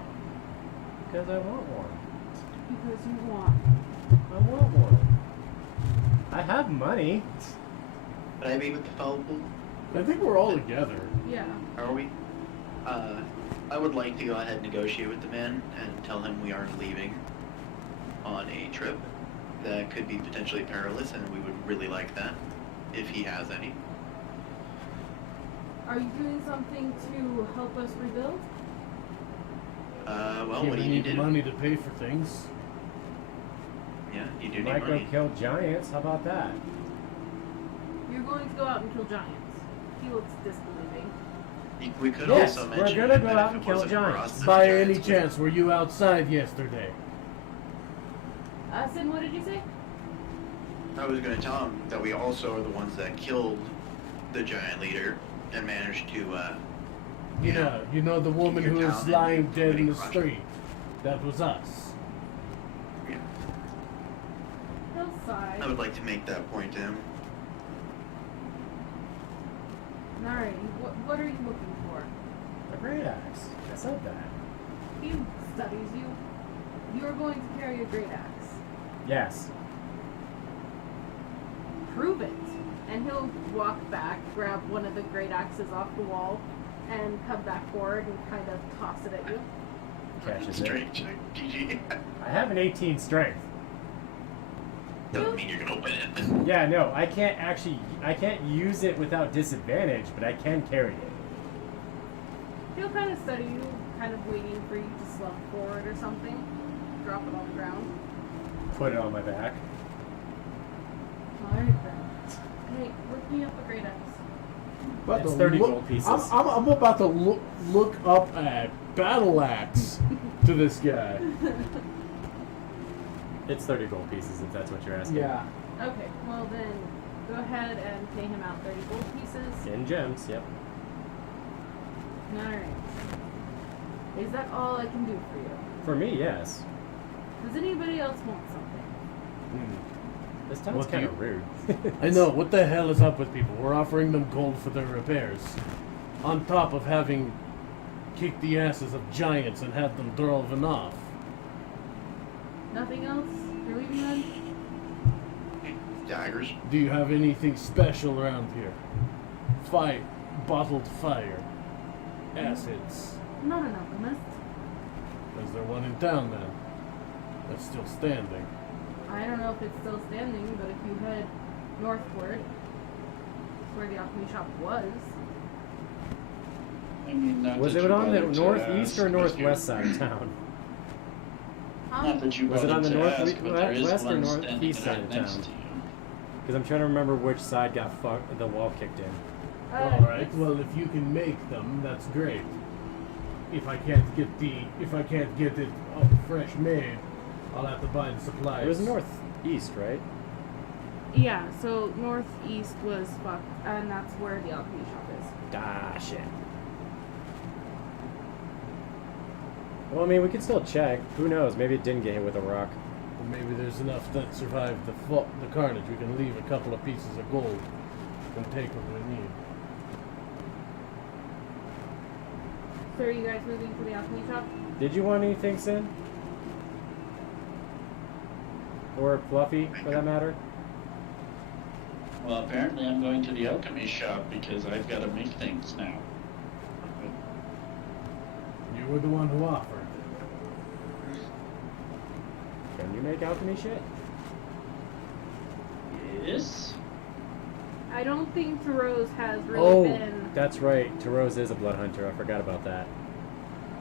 Because I want one. Because you want. I want one. I have money. Would I be with the fallible? I think we're all together. Yeah. Are we? I would like to go ahead and negotiate with the man and tell him we are leaving on a trip that could be potentially perilous, and we would really like that if he has any. Are you doing something to help us rebuild? Well, Yeah, what do we you need need to do? money to pay for things. Yeah, you do need Might go money. kill giants. How about that? You're going to go out and kill giants. He looks disbelieving. We could Yes, also we're mention gonna that go if out it and kill wasn't for giants. us, then By the any giants would- chance, were you outside yesterday? Sin, what did you say? I was going to tell him that we also are the ones that killed the giant leader and managed to, You know the woman your who is town lying and dead in the crushed. street. That was us. yeah. He'll sigh. I would like to make that point to him. Alright, what are you looking for? A great axe. I said that. He studies you. You're going to carry a great axe. Yes. Prove it. And he'll walk back, grab one of the great axes off the wall, and come back forward and kind of toss it at you. Catches it. Straight check, GG. I have an 18 strength. Doesn't mean you're gonna open it. Yeah, no, I can't use it without disadvantage, but I can carry it. He'll kind of study you, kind of waiting for you to slump forward or something. Drop it on the ground. Put it on my back. Alright then. Hey, look me up a great axe. About It's to 30 look- gold pieces. I'm about to look up a battle axe to this guy. It's 30 gold pieces if that's what you're asking. Yeah. Okay, well then, go ahead and pay him out 30 gold pieces. In gems, yep. Alright. Is that all I can do for you? For me, yes. Does anybody else want something? This town's What do kind you- of rude. I know. What the hell is up with people? We're offering them gold for their repairs, on top of having kicked the asses of giants and had them driven off. Nothing else? You're leaving then? Daggers. Do you have anything special around here? Fire, bottled fire, acids. I'm not an alchemist. Is there one in town then? That's still standing. I don't know if it's still standing, but if you head northward, where the alchemy shop was, I mean, not Was that it you on the bothered to northeast or ask, but northwest side of town? Not that you Was it bothered on the to north- ask, but there is west or one northeast standing side right of next town? to you. Because I'm trying to remember which side got the wall kicked in. Alright, it's- well, if you can make them, that's great. If I can't get it fresh made, I'll have to buy the supplies. It was northeast, right? Yeah, so northeast was fucked, and that's where the alchemy shop is. Ah, shit. Well, I mean, we could still check. Who knows? Maybe it didn't get hit with a rock. Or maybe there's enough that survived the carnage. We can leave a couple of pieces of gold and take what we need. So are you guys moving to the alchemy shop? Did you want anything, Sin? Or Fluffy, for that matter? Well, apparently I'm going to the alchemy shop because I've got to make things now. You were the one who offered. Can you make alchemy shit? Yes? I don't think Rose has really been. That's right. Tarose is a blood hunter. I forgot about that.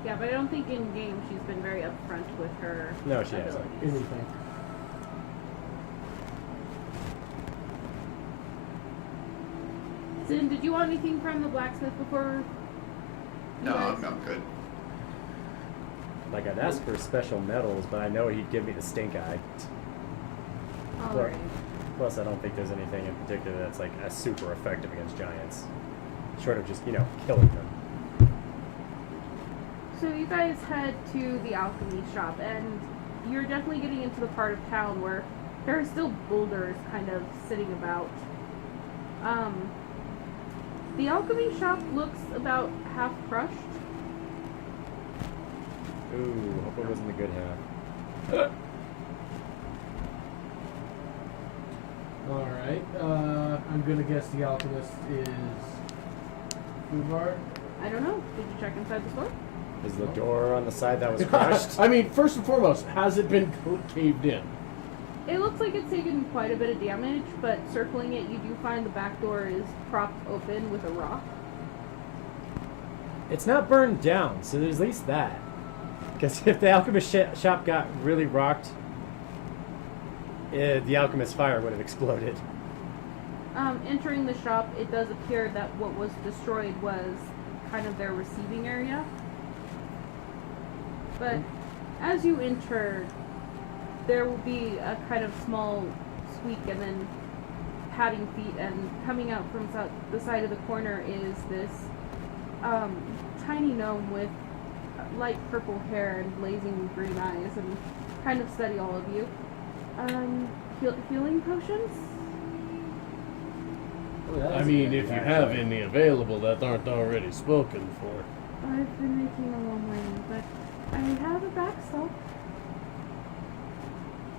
Yeah, but I don't think in game she's been very upfront with her. No, she hasn't. abilities. Anything. Sin, did you want anything from the blacksmith before? No, you guys- I'm good. Like, I'd ask for special medals, but I know he'd give me the stink eye. Alright. Plus, I don't think there's anything in particular that's, like, as super effective against giants. Short of just, killing them. So you guys head to the alchemy shop, and you're definitely getting into the part of town where there are still boulders kind of sitting about. The alchemy shop looks about half crushed. Ooh, hope it wasn't the good half. Alright, I'm gonna guess the alchemist is Fubar. I don't know. Did you check inside the store? Is the door on the side that was crushed? I mean, first and foremost, has it been caved in? It looks like it's taken quite a bit of damage, but circling it, you do find the back door is propped open with a rock. It's not burned down, so there's at least that. Because if the alchemist shop got really rocked, the alchemist fire would have exploded. Entering the shop, it does appear that what was destroyed was kind of their receiving area. But as you enter, there will be a kind of small squeak and then padding feet, and coming out from the side of the corner is this tiny gnome with light purple hair and blazing green eyes, and kind of study all of you. Healing potions? I mean, if you have any available that aren't already spoken for. I've been making a long way, but I have a backstop.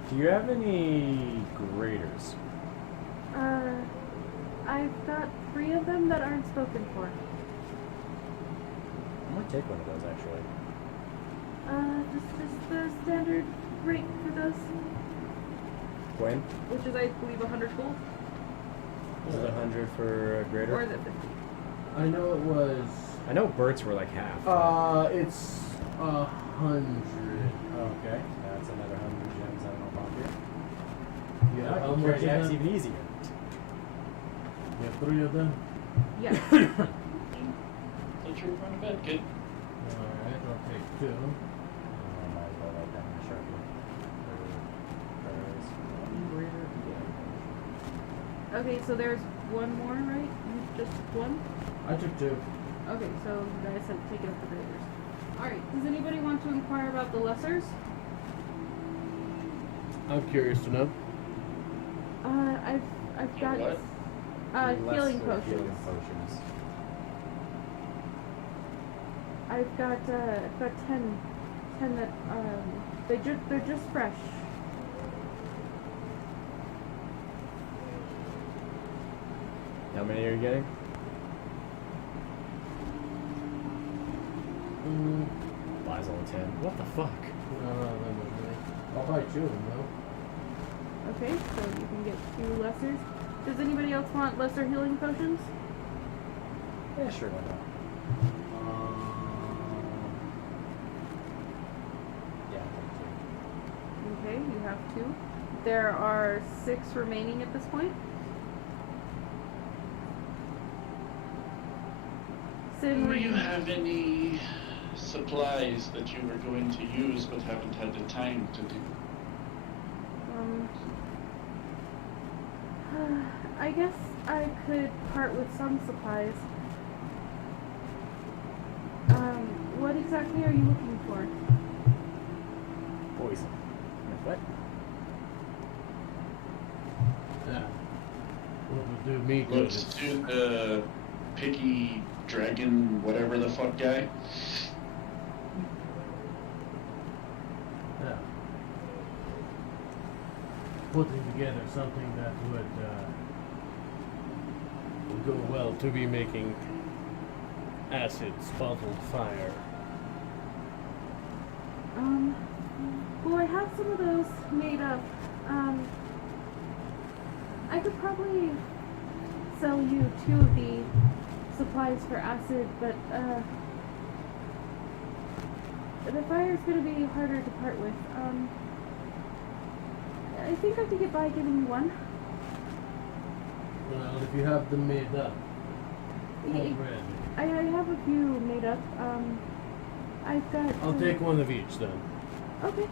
Do you have any graders? I've got 3 of them that aren't spoken for. I might take one of those, actually. Just the standard rate for those, Gwen? which is, I believe, 100 gold, Is it 100 for a grader? or is it 50? I know it was. I know Bert's were like half. It's 100. Okay, that's another 100 gems I don't know about here. Yeah, That how can much carry is axe that? even easier. You have 3 of them? Yes. So you're going to bed, kid. Alright, I'll take 2. I might as well write that in the Sharpie. Okay, so there's one more, right? Just one? I took 2. Okay, so you guys have taken up the graders. Alright, does anybody want to inquire about the lessers? I'm curious to know. I've got What? healing Lesser potions. Healing potions. I've got 10 that they're just fresh. How many are you getting? Buys only 10. What the fuck? I'll buy 2 of them though. Okay, so you can get 2 lessers. Does anybody else want lesser healing potions? Yeah, sure, why not? Yeah, I'll Okay, you have 2. There are 6 remaining at this point. Sin, Do you have any supplies that you were going to use but haven't had the time to do? I guess I could part with some supplies. What exactly are you looking for? Poison. What? Yeah. What would do me good Looks is to the picky dragon, whatever the fuck guy. yeah, putting together something that would go well to be making acid spottled fire. Well, I have some of those made up. I could probably sell you 2 of the supplies for acid, but, the fire's gonna be harder to part with. I think I could get by giving you 1. Well, if you have them made up Y- already, I have a few made up. I've got. I'll take 1 of each then. Okay.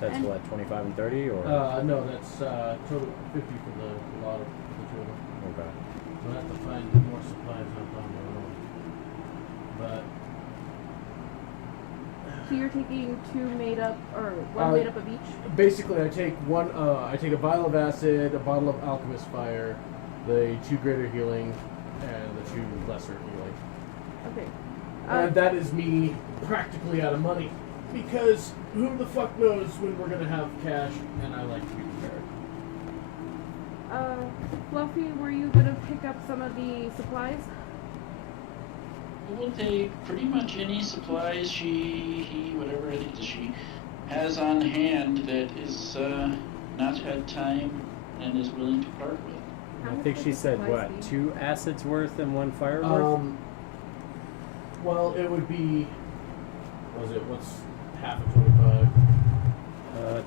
That's And- what, 25 and 30 or? No, that's total 50 for the lot of the total. Okay. We'll have to find more supplies up on our own. But So you're taking 2 made up, or 1 made up of each? basically, I take one. I take a vial of acid, a bottle of alchemist fire, the 2 greater healing, and the 2 lesser healing. Okay. And that is me practically out of money, because who the fuck knows when we're gonna have cash, and I like to be prepared. Fluffy, were you gonna pick up some of the supplies? We'll take pretty much any supplies he, whatever it is she has on hand that is not had time and is willing to part with. How I much think would she the said supplies what? be? 2 acids worth and 1 fire worth? Well, it would be. What was it? What's half of 25?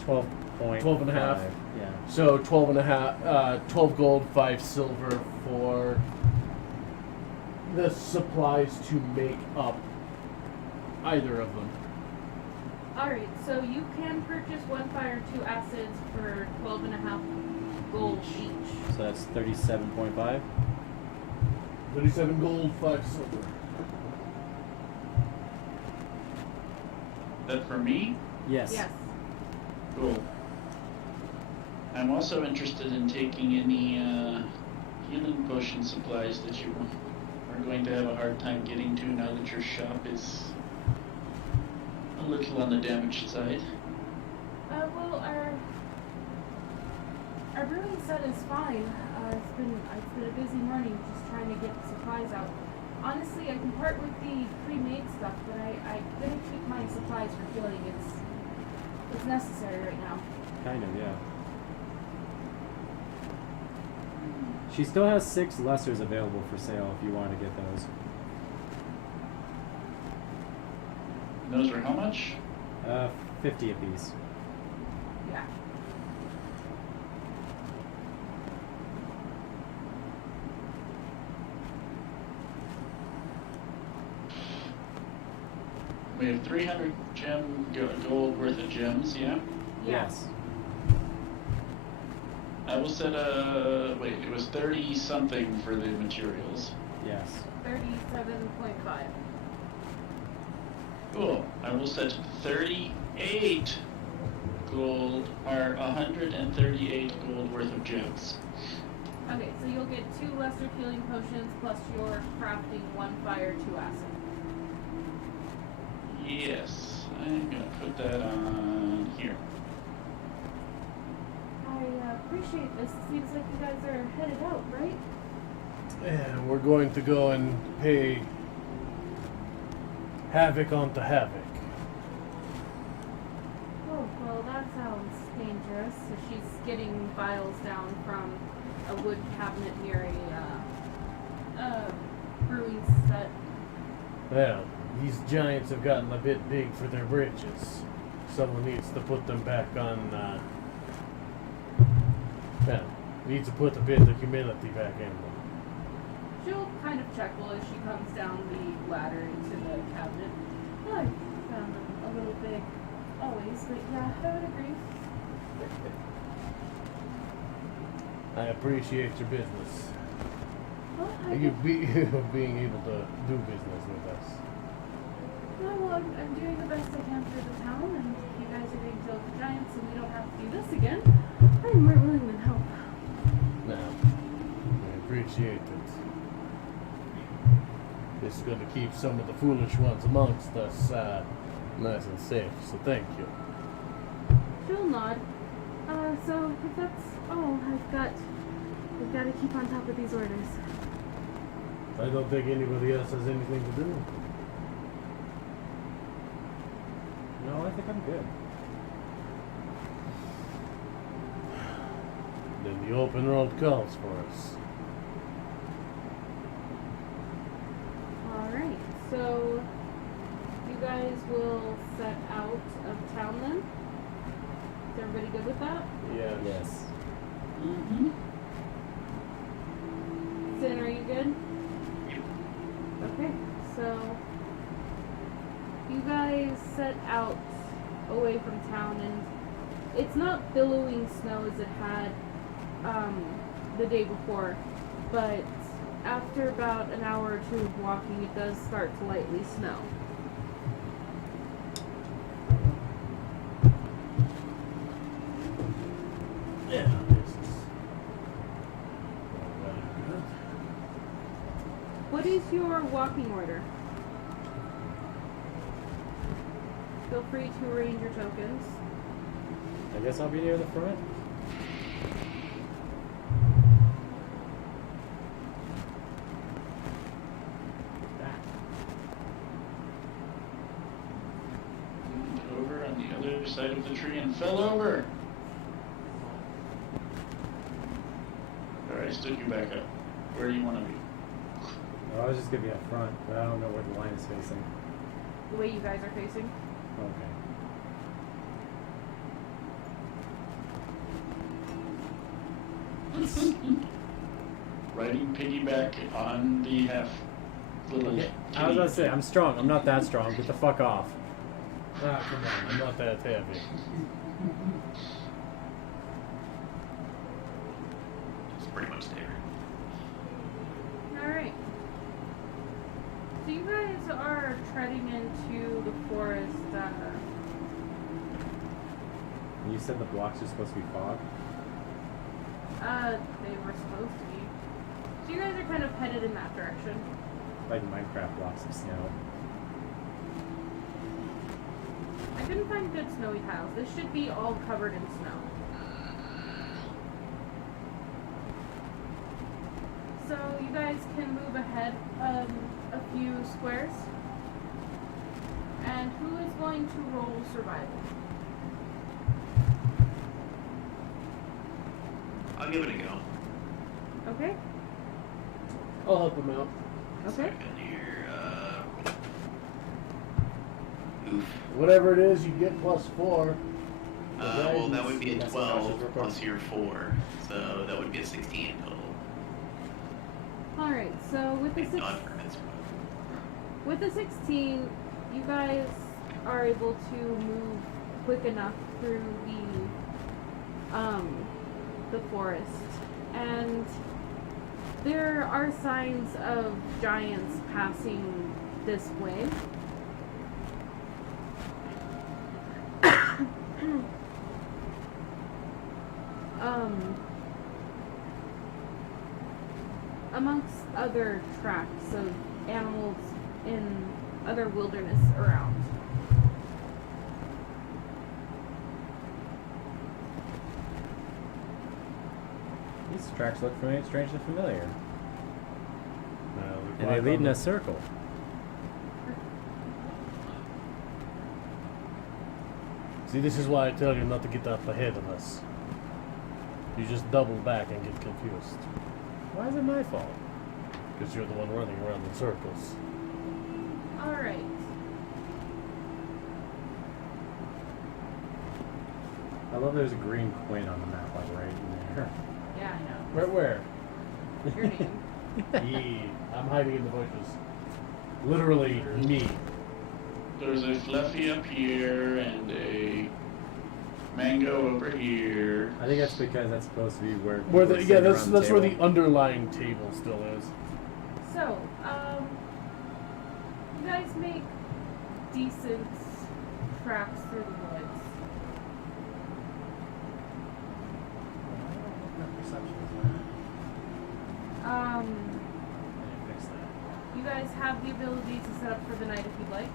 12.5. 12 and a half? Yeah. So 12 and a half, 12 gold, 5 silver for the supplies to make up either of them. Alright, so you can purchase 1 fire, 2 acids for 12.5 gold each. So that's 37.5. 37 gold, 5 silver. That for me? Yes. Yes. Cool. I'm also interested in taking any healing potion supplies that you are going to have a hard time getting to now that your shop is a little on the damaged side. Well, our brewing set is fine. It's been a busy morning just trying to get supplies out. Honestly, I can part with the pre-made stuff, but I'm gonna keep my supplies for healing. It's necessary right now. Kind of, yeah. She still has 6 lessers available for sale if you want to get those. Those are how much? 50 apiece. Yeah. We have 300 gold worth of gems, yeah? Yes. I will set wait, it was 30 something for the materials. Yes. 37.5. Cool. I will set 38 gold, or 138 gold worth of gems. Okay, so you'll get 2 lesser healing potions plus you're crafting 1 fire, 2 acid. Yes, I'm gonna put that on here. I appreciate this. It seems like you guys are headed out, right? And we're going to go and pay havoc onto havoc. Oh, well, that sounds dangerous. So she's getting vials down from a wood cabinet near a brewing set. Well, these giants have gotten a bit big for their britches. Someone needs to put them back on, needs to put a bit of humility back in them. she'll kind of chuckle as she comes down the ladder into the cabinet. Oh, I found them a little big, always, but yeah, I would agree. I appreciate your business. Well, I You could- being able to do business with us. well, I'm doing the best I can for the town, and if you guys are going to kill the giants and we don't have to do this again, I'm more willing than help. No, I appreciate it. This is going to keep some of the foolish ones amongst us nice and safe, so thank you. She'll nod. So if that's all we've got to keep on top of these orders. I don't think anybody else has anything to do. No, I think I'm good. Then the open road calls for us. Alright, so you guys will set out of town then? Is everybody good with that? Yes. Mm-hmm. Sin, are you good? Okay, so you guys set out away from town, and it's not billowing snow as it had the day before, but after about an hour or two of walking, it does start to lightly snow. Yeah, this is all well and good. What is your walking order? Feel free to arrange your tokens. I guess I'll be near the front. Over on the other side of the tree and fell over. Alright, stood you back up. Where do you want to be? Well, I was just gonna be up front, but I don't know where the line is facing. The way you guys are facing. Okay. Riding piggyback on the half little Yeah, I was about to say, I'm strong. I'm not that strong. Get the fuck off. Ah, come on, I'm not that heavy. It's pretty much standard. Alright. So you guys are treading into the forest. You said the blocks are supposed to be fog? They were supposed to be. So you guys are kind of headed in that direction. Like Minecraft blocks of snow. I couldn't find good snowy tiles. This should be all covered in snow. So you guys can move ahead a few squares. And who is going to roll survival? I'll give it a go. Okay? I'll help him out. Okay. Second here. Oof. Whatever it is, you get plus 4. Well, that would be a That's 12 what I should plus your 4, so that would be a 16 total. Alright, so with the Thank God for this. With the 16, you guys are able to move quick enough through the forest, and there are signs of giants passing this way. Amongst other tracks of animals in other wilderness around. These tracks look familiar, strangely familiar. We And they climbed lead on in a the- circle. See, this is why I tell you not to get up ahead of us. You just double back and get confused. Why is it my fault? Because you're the one running around in circles. Alright. I love there's a green queen on the map, like right in there. Yeah, I know. Right where? Your name. I'm hiding in the bushes. Literally me. There's a fluffy up here and a mango over here. I think that's because that's supposed to be where. Where people the, are yeah, sitting that's around that's where the table. underlying table still is. So, you guys make decent tracks through the woods. Fix that. You guys have the ability to set up for the night if you'd like.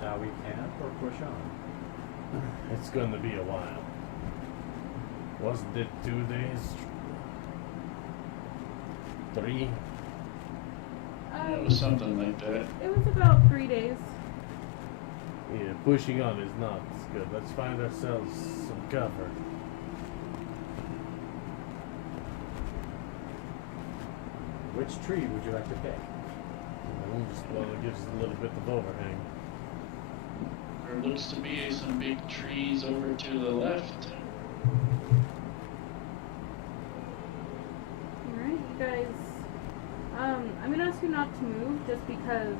Shall we camp or push on? It's going to be a while. Wasn't it 2 days? 3? It was something like that. It was about 3 days. Yeah, pushing on is not good. Let's find ourselves some cover. Which tree would you like to pick? Well, it gives us a little bit of overhang. There looks to be some big trees over to the left. Alright, you guys. I'm gonna ask you not to move just because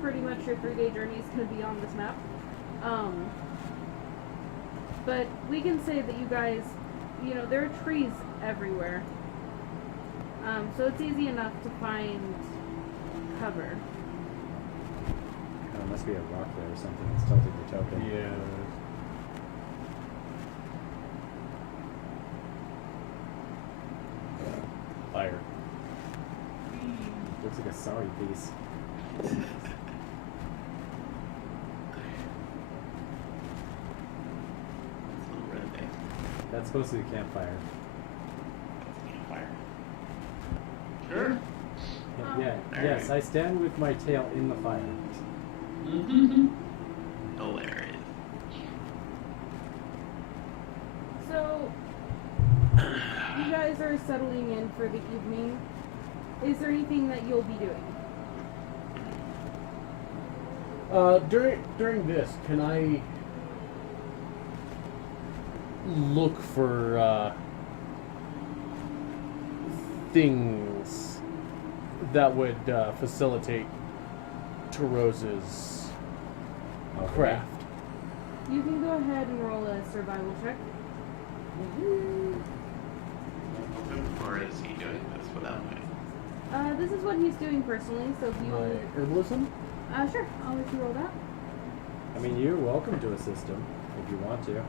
pretty much your 3-day journey is gonna be on this map. But we can say that you guys, you know, there are trees everywhere. So it's easy enough to find cover. Oh, it must be a rock there or something that's tilted your token. Yeah. Fire. Looks like a sorry piece. It's a little red thing. That's supposed to be a campfire. Fire. Sure. Yeah, Alright. yes, I stand with my tail in the fire. Mm-hmm. Hilarious. So you guys are settling in for the evening. Is there anything that you'll be doing? During this, can I look for things that would facilitate Tarose's Okay. craft? You can go ahead and roll a survival check. Or is he doing this without me? This is what he's doing personally, so if you... My herbalism? Sure, I'll let you roll that. I mean, you're welcome to assist him if you want to.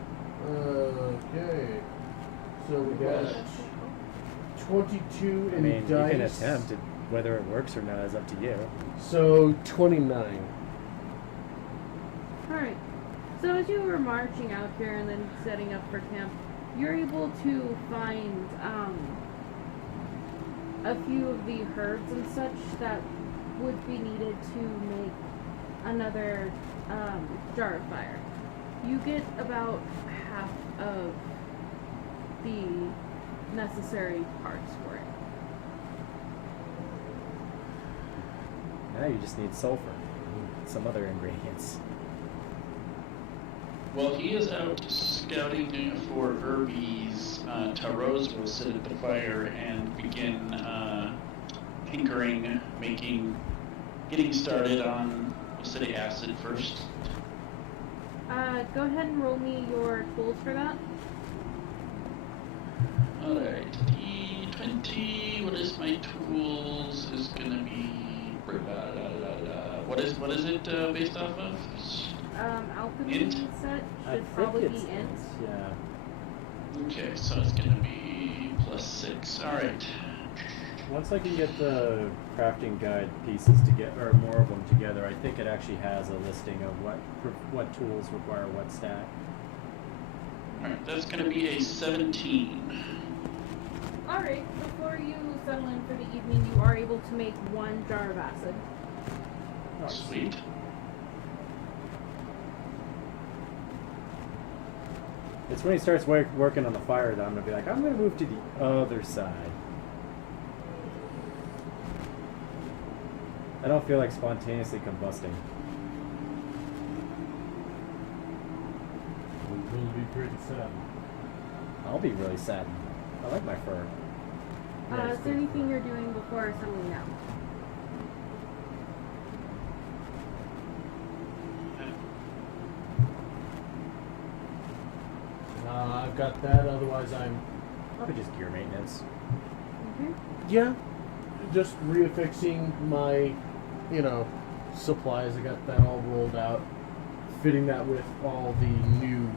Okay. So we got 22 I in mean, dice. you can attempt it. Whether it works or not is up to you. So 29. Alright, so as you were marching out here and then setting up for camp, you're able to find a few of the herbs and such that would be needed to make another jar of fire. You get about half of the necessary parts for it. Now you just need sulfur. And some other ingredients. While he is out scouting for herbies, Tarose will sit at the fire and begin tinkering, getting started on, we'll say acid first. Go ahead and roll me your tools for that. Alright, D20, what is my tools, is gonna be, what is it based off of? Alchemy Int? set I should think probably it's be int. Yeah. Okay, so it's gonna be +6, alright. Once I can get the crafting guide pieces together, or more of them together, I think it actually has a listing of what tools require what stat. Alright, that's gonna be a 17. Alright, before you settle in for the evening, you are able to make 1 jar of acid. Oh, Sweet. It's when he starts working on the fire that I'm gonna be like, I'm gonna move to the other side. I don't feel like spontaneously combusting. We will pretty sad. I'll be really sad. I like my fur. Yeah, is there anything you're doing before settling down? I've got that. Otherwise, I'm Probably just gear maintenance. Okay. yeah, just reaffixing my, supplies. I got that all rolled out, fitting that with all the new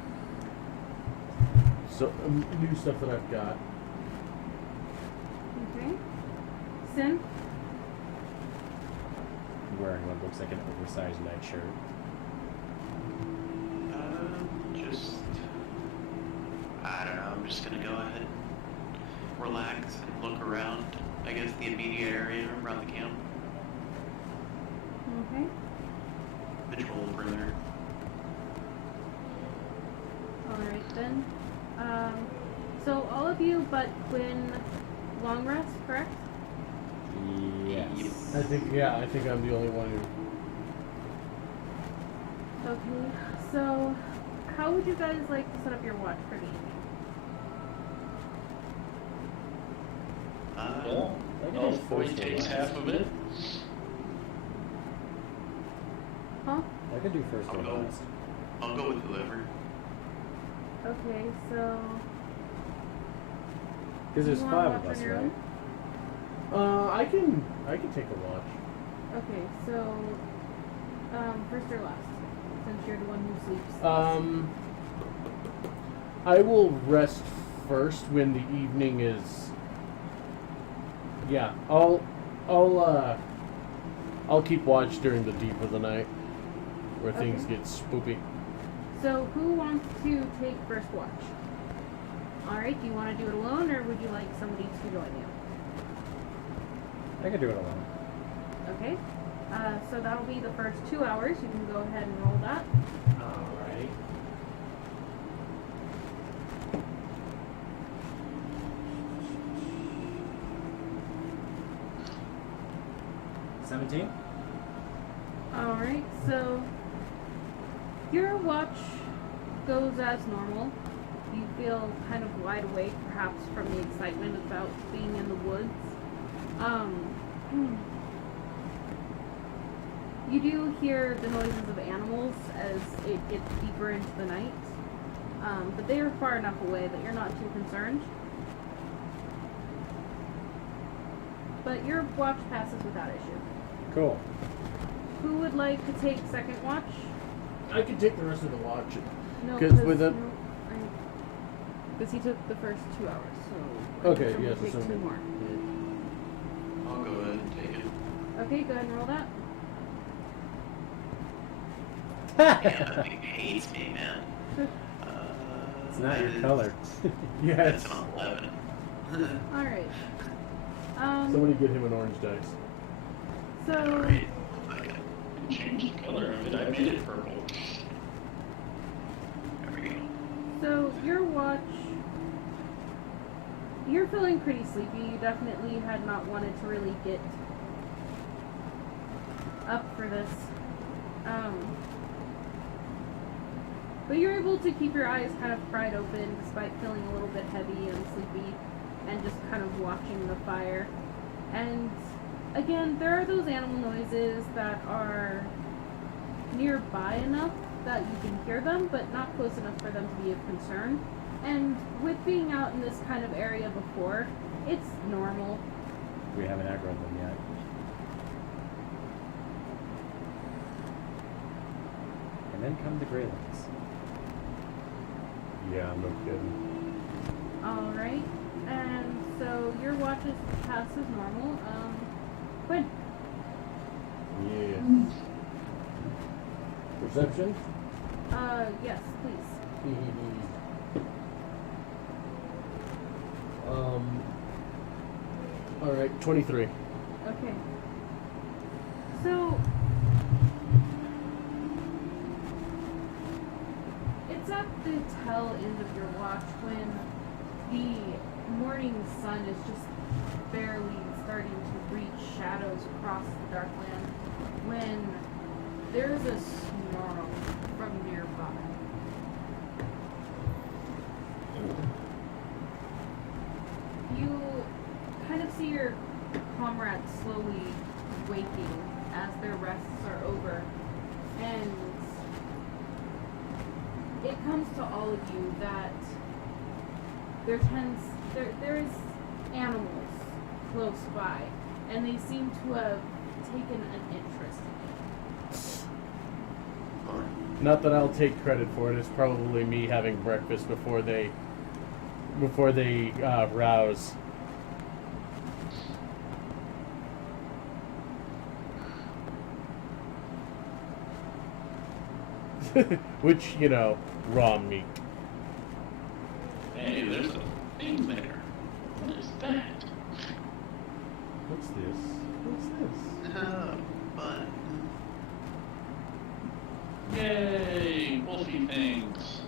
stuff that I've got. Okay. Sin? Wearing what looks like an oversized nightshirt. I don't know, I'm just gonna go ahead and relax and look around, I guess, the immediate area around the camp. Okay. Patrol the perimeter. Alright then. So all of you but Quinn long rest, correct? Yes. I think I'm the only one who. Okay. So how would you guys like to set up your watch for the evening? Well, Boyd takes half of it. Huh? I could do first I'll or go. last. I'll go with whoever. Okay, so Because there's you wanna 5 watch of us, on your right? own? I can take a watch. Okay, so first or last, since you're the one who sleeps. I will rest first when the evening is. Yeah, I'll keep watch during the deep of the night, where things Okay. get spoopy. So who wants to take first watch? Alright, do you want to do it alone or would you like somebody to join you? I could do it alone. Okay. So that'll be the first 2 hours. You can go ahead and roll that. Alright. Alright, so your watch goes as normal. You feel kind of wide awake, perhaps from the excitement about being in the woods. You do hear the noises of animals as it gets deeper into the night, but they are far enough away that you're not too concerned. But your watch passes without issue. Cool. Who would like to take second watch? I can take the rest of the watch. No, 'Cause with a- because he took the first 2 hours. So Okay, somebody yes, take so 2 more. I'll go ahead and take it. Okay, go ahead and roll that. Yeah, that thing hates me, man. It's not your that is- color. Yes. That's an 11. All right. Somebody get him an orange dice. So Alright. Okay. Change the color of it. I made it purple. There we go. So your watch, you're feeling pretty sleepy. You definitely had not wanted to really get up for this. But you're able to keep your eyes kind of pried open despite feeling a little bit heavy and sleepy and just kind of watching the fire. And again, there are those animal noises that are nearby enough that you can hear them, but not close enough for them to be of concern. And with being out in this kind of area before, it's normal. We haven't aggroed them yet. And then come the Greylings. Yeah, no kidding. Alright, and so your watch is passed as normal. Quinn. Yeah. Perception? Yes, please. Alright, 23. Okay. So it's at the tail end of your watch when the morning sun is just barely starting to reach shadows across the dark land when there's a snarl from nearby. slowly waking as their rests are over. And it comes to all of you that there is animals close by, and they seem to have taken an interest in it. Not that I'll take credit for it. It's probably me having breakfast before they rouse. Which, raw meat. Hey, there's a thing there. What is that? What's this? What's this? Oh, fun. Yay, wolfy things.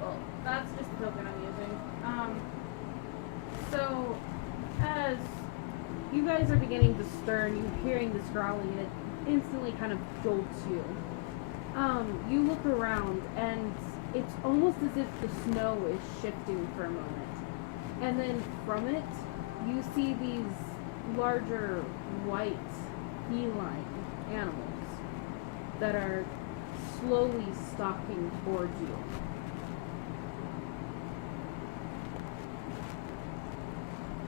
Well, that's just the token I'm using. So, as you guys are beginning to stir and you're hearing this growling, and it instantly kind of jolts you. You look around, and it's almost as if the snow is shifting for a moment. And then from it, you see these larger white feline animals that are slowly stalking towards you.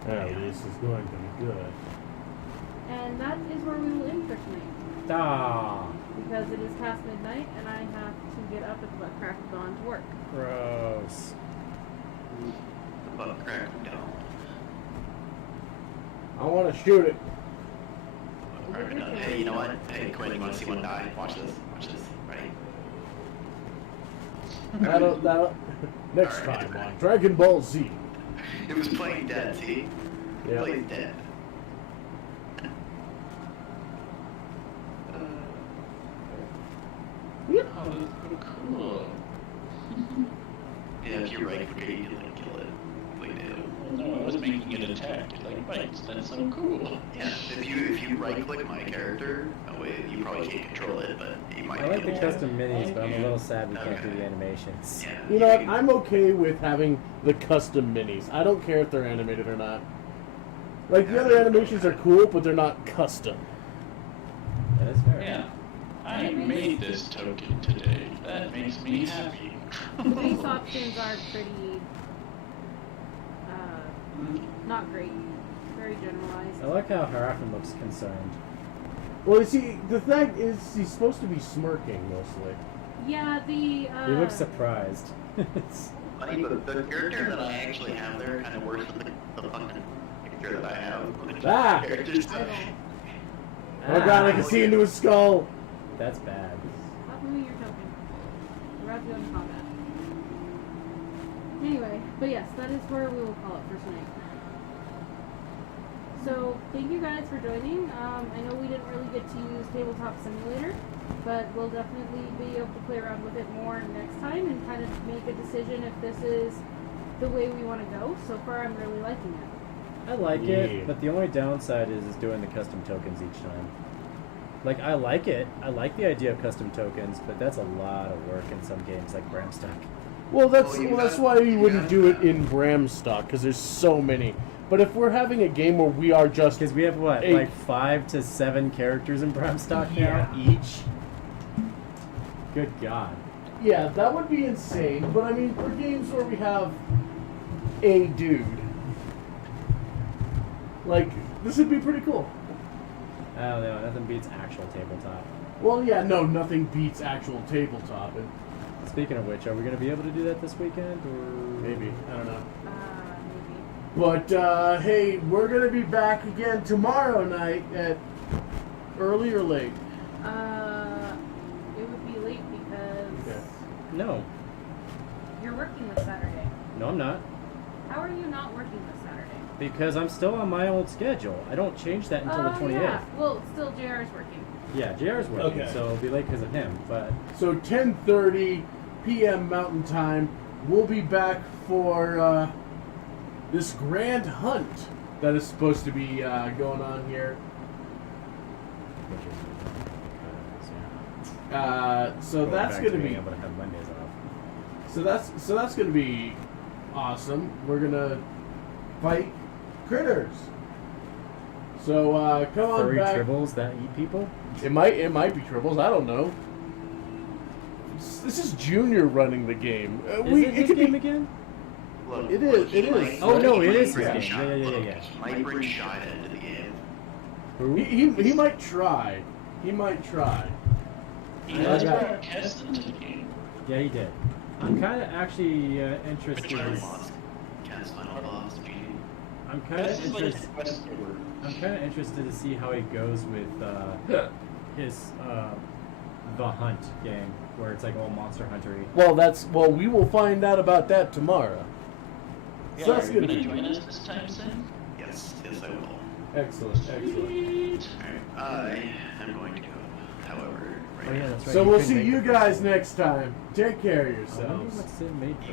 Oh, this is going to be good. And that is where we will end for tonight. Ah, Because it is past midnight, and I have to get up at the crack of dawn to work. gross. About crack down. I want to shoot it. Crack down. Hey, you know what? Hey, Quinn, you want to see one die? Watch this. Watch this. Ready? That'll next Alright. time on Dragon Ball Z. It was playing dead, see? Yeah. Playing dead. Oh, that's so cool. Yeah, if you right click it, you can like kill it. Like do. No, I was making it attack. Like bites. That's so cool. Yeah, if you right click my character, that way you probably can't control it, but you might I like be the able to. custom minis, but I'm a little sad we can't do Okay. the animations. Yeah. You know what? I'm okay with having the custom minis. I don't care if they're animated or not. Like, the other animations are cool, but they're not custom. That is fair. Yeah. I made this token today. That makes me happy. The base options are pretty, not great. Very generalized. I like how Harafin looks concerned. Well, you see, the thing is, he's supposed to be smirking, mostly. Yeah, the, He looks surprised. It's- Funny, but the character that I actually have there kind of works with the fucking character that I have. Ah! Characters. I don't. Oh god, I can see into his skull! That's bad. Stop moving your token. We're about to go into combat. Anyway, but yes, that is where we will call it for tonight. So, thank you guys for joining. I know we didn't really get to use Tabletop Simulator, but we'll definitely be able to play around with it more next time and kind of make a decision if this is the way we want to go. So far, I'm really liking it. I like Yeah. it, but the only downside is doing the custom tokens each time. Like, I like it. I like the idea of custom tokens, but that's a lot of work in some games like Bramstock. Well, that's Well, you that's gotta- why you you wouldn't gotta- do it in Bramstock, because there's so many. But if we're having a game where we are just... Because we have, what, 8. like 5 to 7 characters in Bramstock Yeah. now, each? Good God. Yeah, that would be insane. But I mean, for games where we have a dude, like, this would be pretty cool. I don't know, nothing beats actual tabletop. Well, yeah, no, nothing beats actual tabletop. And Speaking of which, are we going to be able to do that this weekend, or...? maybe, I don't know. Maybe. But, hey, we're going to be back again tomorrow night at early or late? It would be late because Okay. No. you're working this Saturday. No, I'm not. How are you not working this Saturday? Because I'm still on my old schedule. I don't change that until the 28th. Yeah. Well, still JR's working. Yeah, JR's working, Okay. so it'll be late because of him, but... So 10:30 p.m. Mountain Time, we'll be back for this grand hunt that is supposed to be going on here. So Going that's back gonna to be being able to have Mondays off. so that's gonna be awesome. We're gonna fight critters. So come on Furry back. tribbles that eat people? It might be Tribbles. I don't know. This is Junior running the game. Is it his could game be. again? Look, It is, look, he it is. might- Oh, no, he it might is his bring game. Shia- Yeah. look, he might bring Shia into the game. Who? He might try. He might try. He Yeah, has I got brought Kess into the game. Yeah, he did. I'm kind of actually interested. Which I in- lost. Kaz final boss, GG. I'm kind of Kess is like interested. the quest giver. I'm kind of interested to see how he goes with his The Hunt game, where it's like all Monster Hunter-y. Well, we will find out about that tomorrow. Yeah, So are that's you gonna gonna be join us this time, Sin? Yes, I will. excellent. Sweet. Alright, I am going to go. However, right Oh yeah, now. that's right. So you we'll could see make you it. guys next time. Take care of I wonder yourselves. what's it made for.